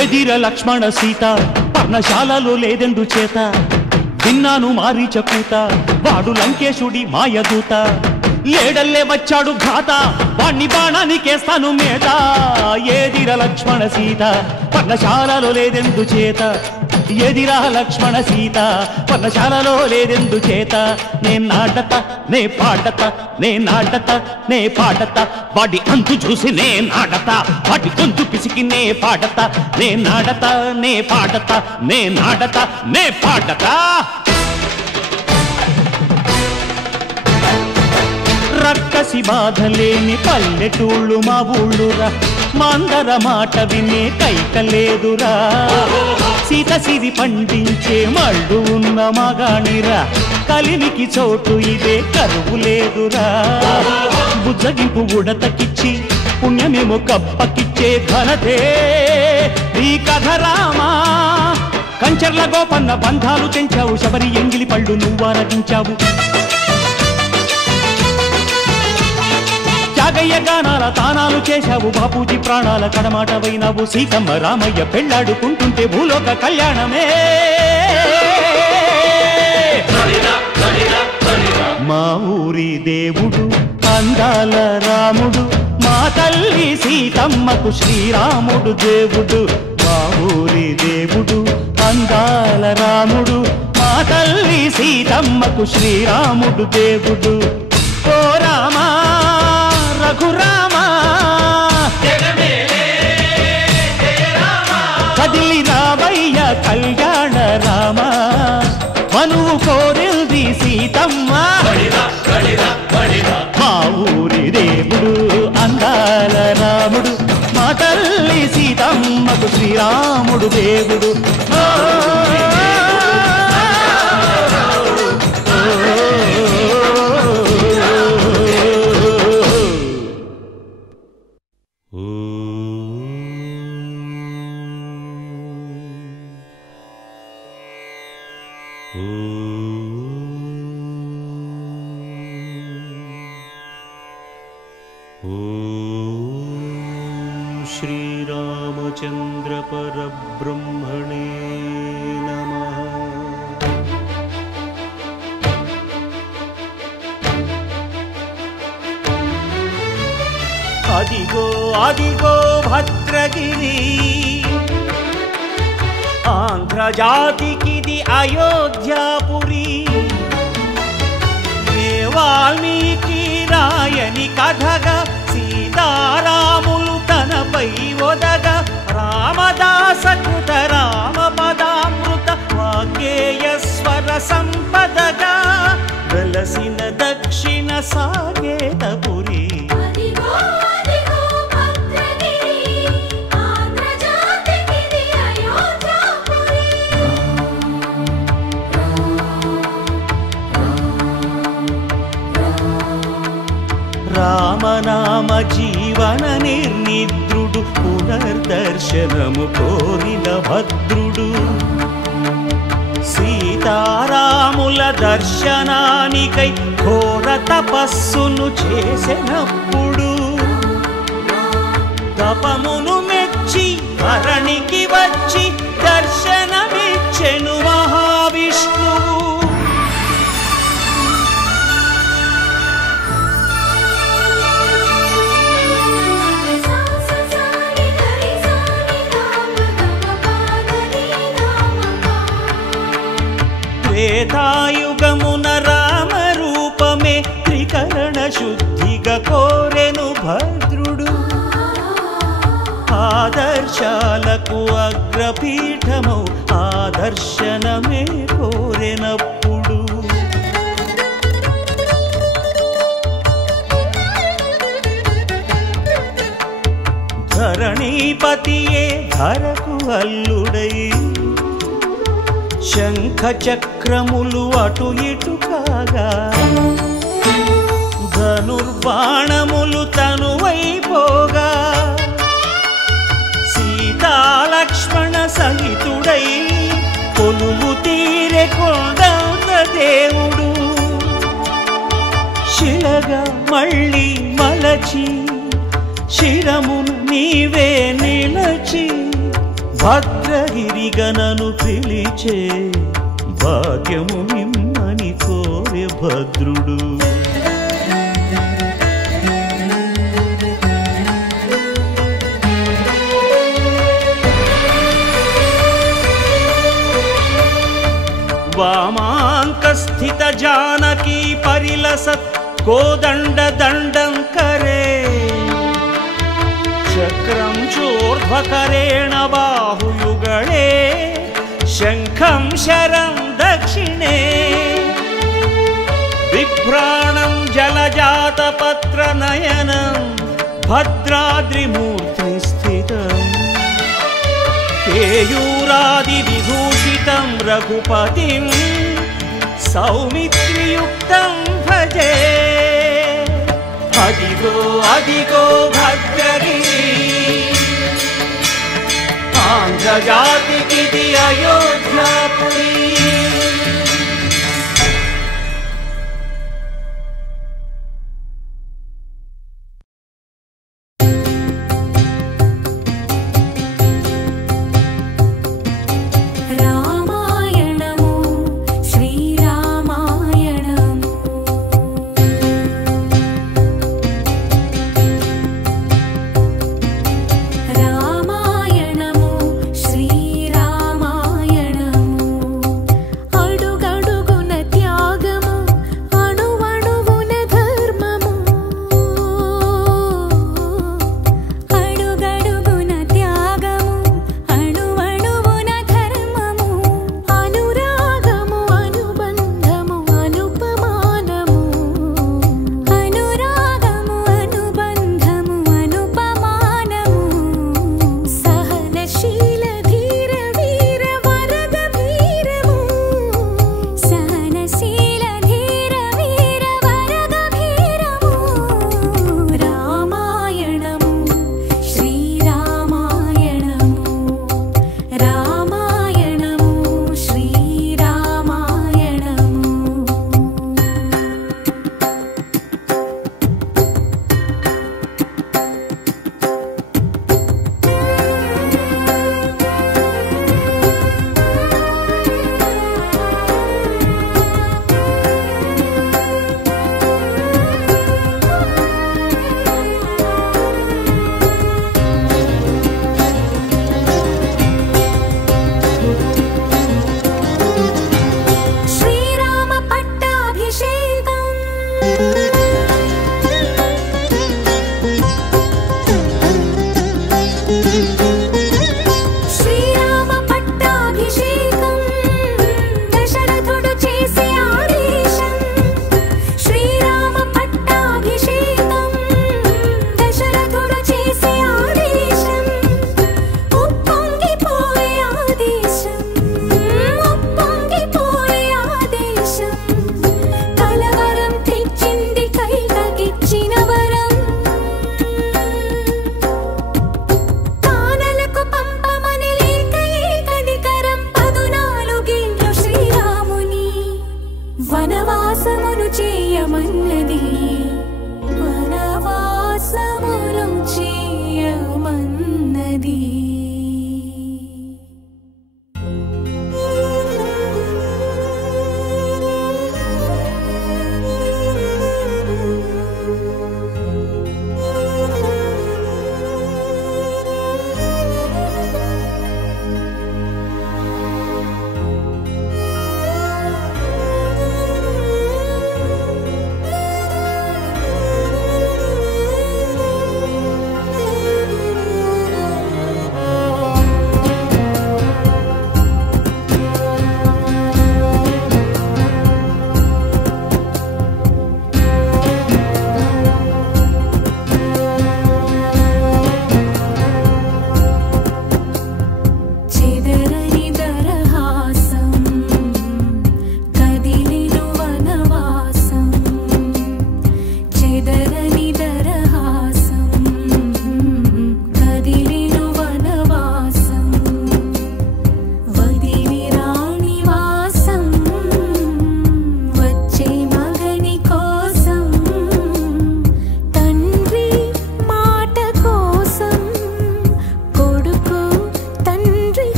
ఎదిర లక్ష్మణ సీత పర్ణశాలలో లేదెందు చేత విన్నాను మారీచ కూత వాడు లంకేశుడి మాయదూత లేడల్లే వచ్చాడు ఘాత వాణ్ణి బాణానికేస్తాను మేత ఎదిర లక్ష్మణ సీత పర్ణశాలలో లేదెందు చేత ఎదిరా లక్ష్మణ సీత పర్ణశాలలో లేదెందు చేత నే నాటత నే పాటత నే నాటత నే పాటత వాడి అంతు చూసి నే నాటత వాడి గొంతు పిసికి నే పాటత నే నాటత నే పాటత నే నాటత నే పాటత రక్కసి బాధలేని పల్లెటూళ్ళు మా ఊళ్ళురా మందర మాట వినే కైకలేదురా సీత సిరి పండించే మళ్ళు ఉన్న మగాణిరా కలిమికి చోటు ఇదే కరువు లేదురా బుజ్జగింపు ఉడతకిచ్చి పుణ్యమేమో కప్పకిచ్చే ఘనతే ఈ కథ రామా కంచర్ల గోపన్న బంధాలు తెంచావు శబరి ఎంగిలి పళ్ళు నువ్వారగించావు త్యాగయ్య గానాల తానాలు చేశావు బాపూజీ ప్రాణాల కడమాటవైనావు సీతమ్మ రామయ్య పెళ్ళాడుకుంటుంటే భూలోక కళ్యాణమే మా ఊరి దేవుడు అందాల రాముడు మా తల్లి సీతమ్మకు శ్రీరాముడు దేవుడు మా ఊరి దేవుడు అందాల రాముడు మా తల్లి సీతమ్మకు శ్రీరాముడు దేవుడు ఓ రామా రఘురామా కదిలి రావయ్య కళ్యాణ రామ మనువు కోరిల్ది సీతమ్మ మా ఊరి దేవుడు అందాల రాముడు మా తల్లి సీతమ్మకు శ్రీరాముడు దేవుడు श्रीरामचंद्र परब्रह्मणे नमः। अदिगो अदिगो भद्रगिरि आंध्र जातिकिदि अयोध्यापुरी ये वाल्मीकि रायनि कथगा సీతారాములు తనపై ఒదగ రామదాస కృత రామ పదామృత వాగ్గేయస్వర సంపదగా వెలసిన దక్షిణ సాగేతపురి జీవన నిర్నిద్రుడు పునర్దర్శనము కోరిన భద్రుడు సీతారాముల దర్శనానికై ఘోర తపస్సును చేసినప్పుడు తపమును మెచ్చి ధరణికి వచ్చి దర్శనమిచ్చెను మహావిష్ణువు త్రేతాయుగమున రామ రూపమే త్రికరణ శుద్ధిగా కోరెను భద్రుడు ఆదర్శాలకు అగ్రపీఠమౌ ఆదర్శనమే కోరెనప్పుడు ధరణీపతియే ధరకు అల్లుడై శంఖ చక్రములు అటు ఇటు కాగా ధనుర్బాణములు తనువైపోగా సీతాలక్ష్మణ సహితుడై కొలువు తీరె కొండంత దేవుడు శిలగా మళ్ళీ మలచి శిరమును నీవే నిలచి భద్రగిరిగనను పిలిచే భాగ్యము నిమ్మని కోరె భద్రుడు వామాంకస్థిత జానకీ పరిలసత్ కోదండ దండం కరే చక్రం చోర్ధ్వకరేణ బాహుయుగళే శంఖం శరం దక్షిణే బిభ్రాణం జలజాతపత్ర నయనం భద్రాద్రిమూర్తి స్థితం కేయూరాది విభూషితం రఘుపతిం సౌమిత్రియుక్తం భజే అదిగో అదిగో భద్రగిరి ఆంధ్రజాతికిది అయోధ్యాపురి రామాయణము శ్రీరామాయణము రామాయణము శ్రీరామాయణము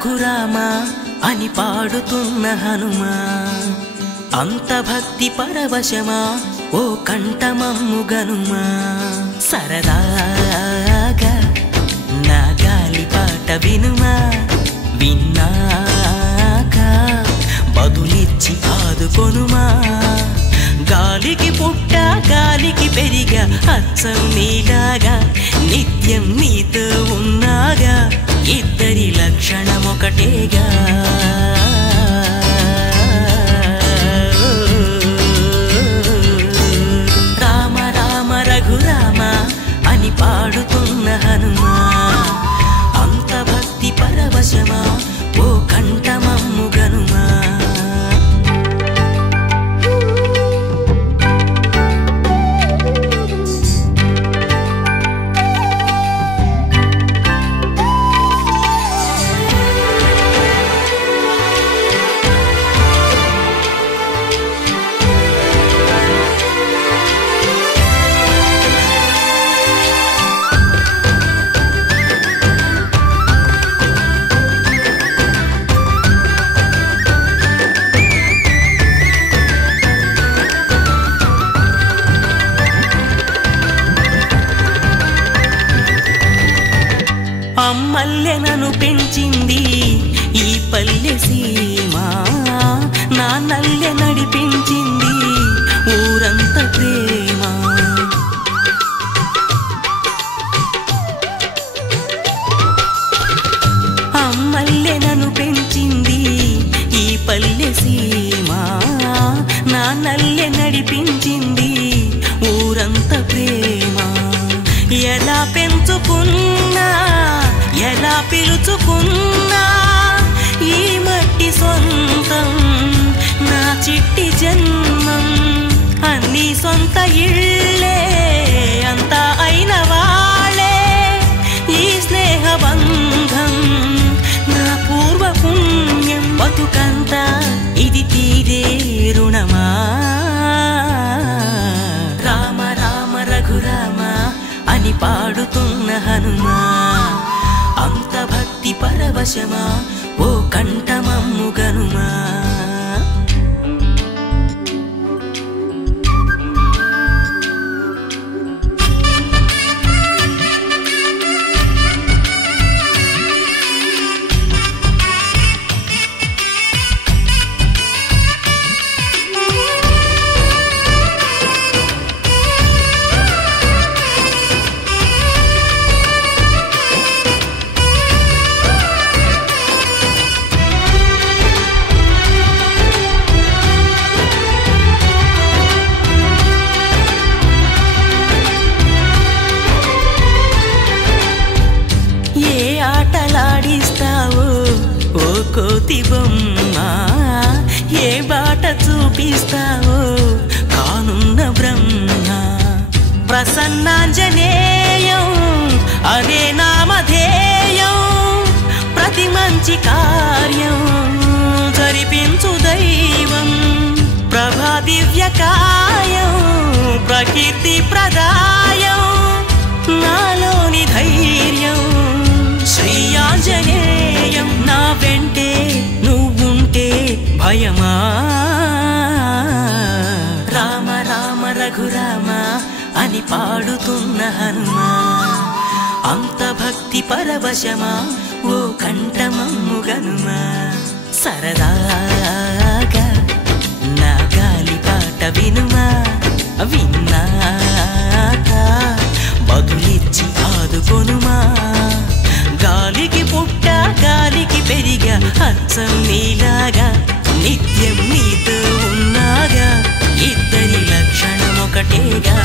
రఘురామ అని పాడుతున్న హనుమా అంత భక్తి పరవశమా ఓ కంఠమమ్ము గనుమా సరదాగా నా గాలి పాట వినుమా విన్నాక బదులిచ్చి ఆదుకొనుమా గాలికి పుట్ట గాలికి పెరిగా అచ్చం నీలాగా నిత్యం నీతో ఉన్నాగా ఇద్దరి లక్షణం ఒకటేగా రామ రామ రఘురామ అని పాడుతున్న హనుమా అంత భక్తి పరవశమా ఓ కంఠమమ్ము గనుమా అమ్మల్లె నన్ను పెంచింది ఈ పల్లె సీమ నాన్నల్లె నడిపించింది ఊరంత ప్రేమ అమ్మల్లె నన్ను పెంచింది ఈ పల్లె సీమ నాన్నల్లె నడిపించింది ఊరంత ప్రేమ ఎలా పెంచుకున్నా ఎలా పిలుచుకున్నా ఈ మట్టి సొంతం నా చిట్టి జన్మం అన్ని సొంత ఇళ్ళే అంతా అయిన వాళ్ళే ఈ స్నేహ బంధం నా పూర్వ పుణ్యం బతుకంతా ఇది తీరే రుణమా రామ రామ రఘురామ అని పాడుతున్న హనుమా అంత భక్తి పరవశమా ఓ కంఠమమ్ము గనుమా కోతి బొమ్మ ఏ బాట చూపిస్తావో కానున్న బ్రహ్మ ప్రసన్నాంజనేయం అదే నామధేయం ప్రతి మంచి కార్యం జరిపించు దైవం ప్రభా దివ్యకాయం ప్రకీర్తి ప్రదాయం నాలోని ధైర్యం శ్రీ ఆంజనేయం నా వెంటే నువ్వుంటే భయమా రామ రామ రఘురామ అని పాడుతున్న హనుమా అంత భక్తి పరవశమా ఓ కంఠమమ్ము గనుమా సరదాగా నా గాలి పాట వినుమా విన్నాక బదులిచ్చి ఆదుకొనుమా గాలికి పుట్ట గాలికి పెరిగా అచ్చం నీలాగా నిత్యం నీతో ఉన్నాగా ఇద్దరి లక్షణం ఒకటేగా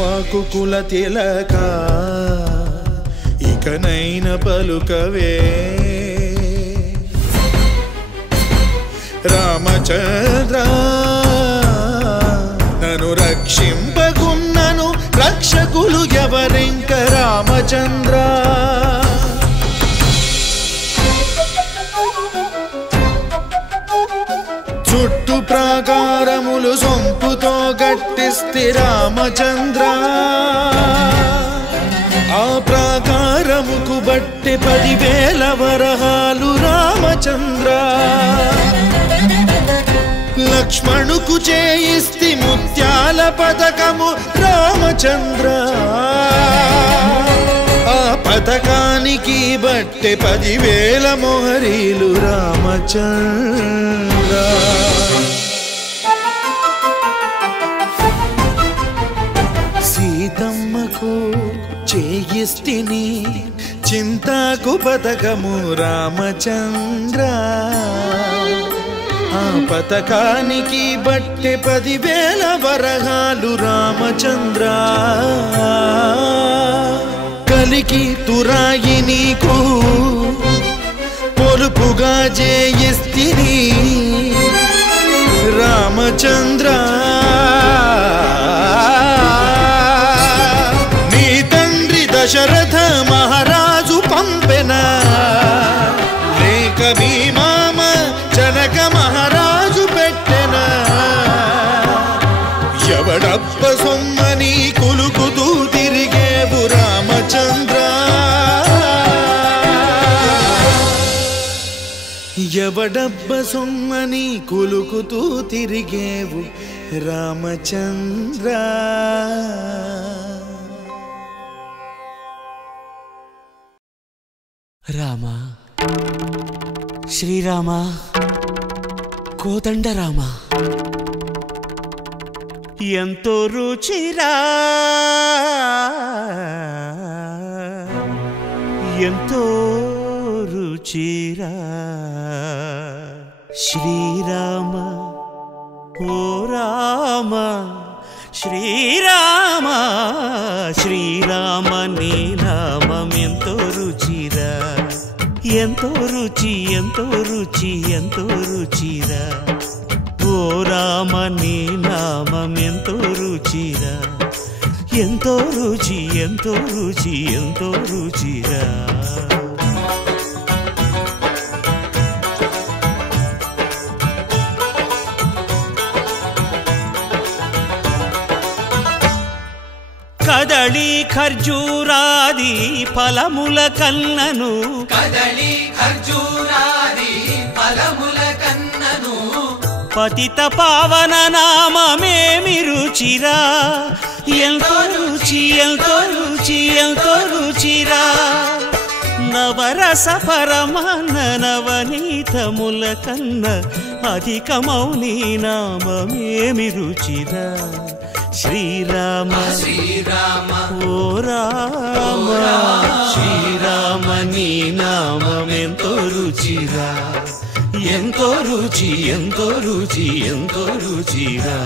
ఇక్ష్వాకుకుల తిలక ఇకనైన పలుకవే రామచంద్ర నన్ను రక్షింపగున్నను రక్షకులు ఎవరింక రామచంద్ర చుట్టు ప్రాకారములు సొంపుతో గట్టిస్తే రామచంద్ర ఆ ప్రాకారముకు బట్టి 10,000 వరహాలు రామచంద్ర లక్ష్మణుకు చేయిస్తి ముత్యాల పథకము రామచంద్ర ఆ పథకానికి బట్టి 10,000 మొహరీలు రామచంద్ర సీతమ్మకు చేయిస్తిని చింతాకు పథకము రామచంద్ర ఆ పథకానికి బట్టి 10,000 వరహాలు రామచంద్ర కలికి తురాయి నీకు పొలుపుగా చేయిస్తిని రామచంద్ర నీ తండ్రి దశరథ మహారాజు పంపెన లేక మీ మామ జనక మహారాజు పెట్టెన ఎవడప్ప సొమ్మని కులుకుతూ తిరిగేవు రామచంద్ర ఎవడబ్బ సొమ్మని కులుకుతూ తిరిగేవు రామచంద్ర రామ శ్రీరామ కోదండ రామ ఎంతో రుచిరా ఎంతో రుచిరా శ్రీరామ ఓ రామ శ్రీరామ శ్రీరామ నీ నామం ఎంతో రుచిరా ఎంతో రుచి ఎంతో రుచి ఎంతో రుచిరా ఓ రామ నీ నామం ఎంతో రుచిరా ఎంతో రుచి ఎంతో రుచి ఎంతో రుచిరా కదళి ఖర్జూరాది ఫలముల కన్నను కదళి ఖర్జూరాది ఫలముల కన్నను పతిత పావన నామమేమి రుచిరా ఎంతో రుచి ఎంతో రుచి ఎంతో రుచిరా నవరస పరమాన్న నవనీతముల కన్న అధికమౌని నామమేమి రుచిరా శ్రీరామ శ్రీరామ ఓ రామ శ్రీరామ నీ నామం ఎంతో రుచిరా ఎంతో రుచి ఎంతో రుచి ఎంతో రుచిరా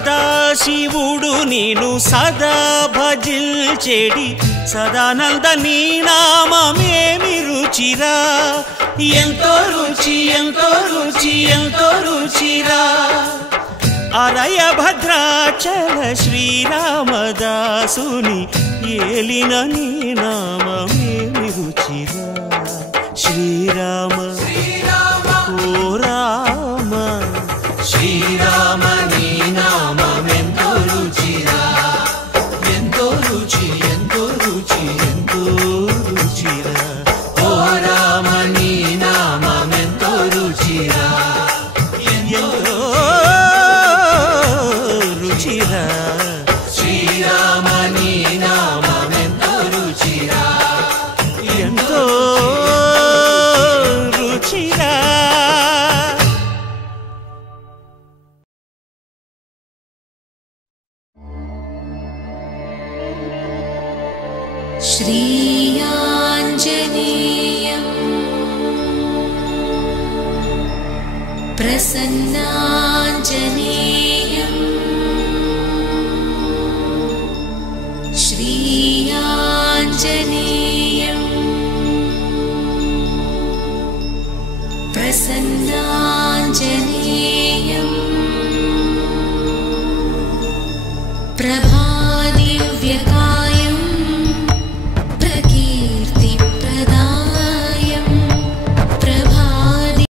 సదాశివుడు నేను సదా భజిల్చెడి సదానంద నీ నామమేమి రుచిరా ఎంతో రుచి ఎంతో రుచి ఎంతో రుచిరా అరయ భద్రాచల శ్రీరామదాసుని ఏలిన నీ నామమేమి రుచిరా శ్రీరామ ఓ రామ శ్రీరామ నీ నామం ఎంతో రుచిరా ఎంతో రుచి ఎంతో రుచి ఎంతో రుచిరా ఓ రామ నీ నామం ఎంతో రుచిరా ఎంతో రుచిరా శ్రీరామ నీ నామం ఎంతో రుచిరా ఎంతో రుచిరా श्रीयाञ्जनेय प्रसन्नाञ्जनेयम् श्रीयाञ्जनेयम् प्रसन्ना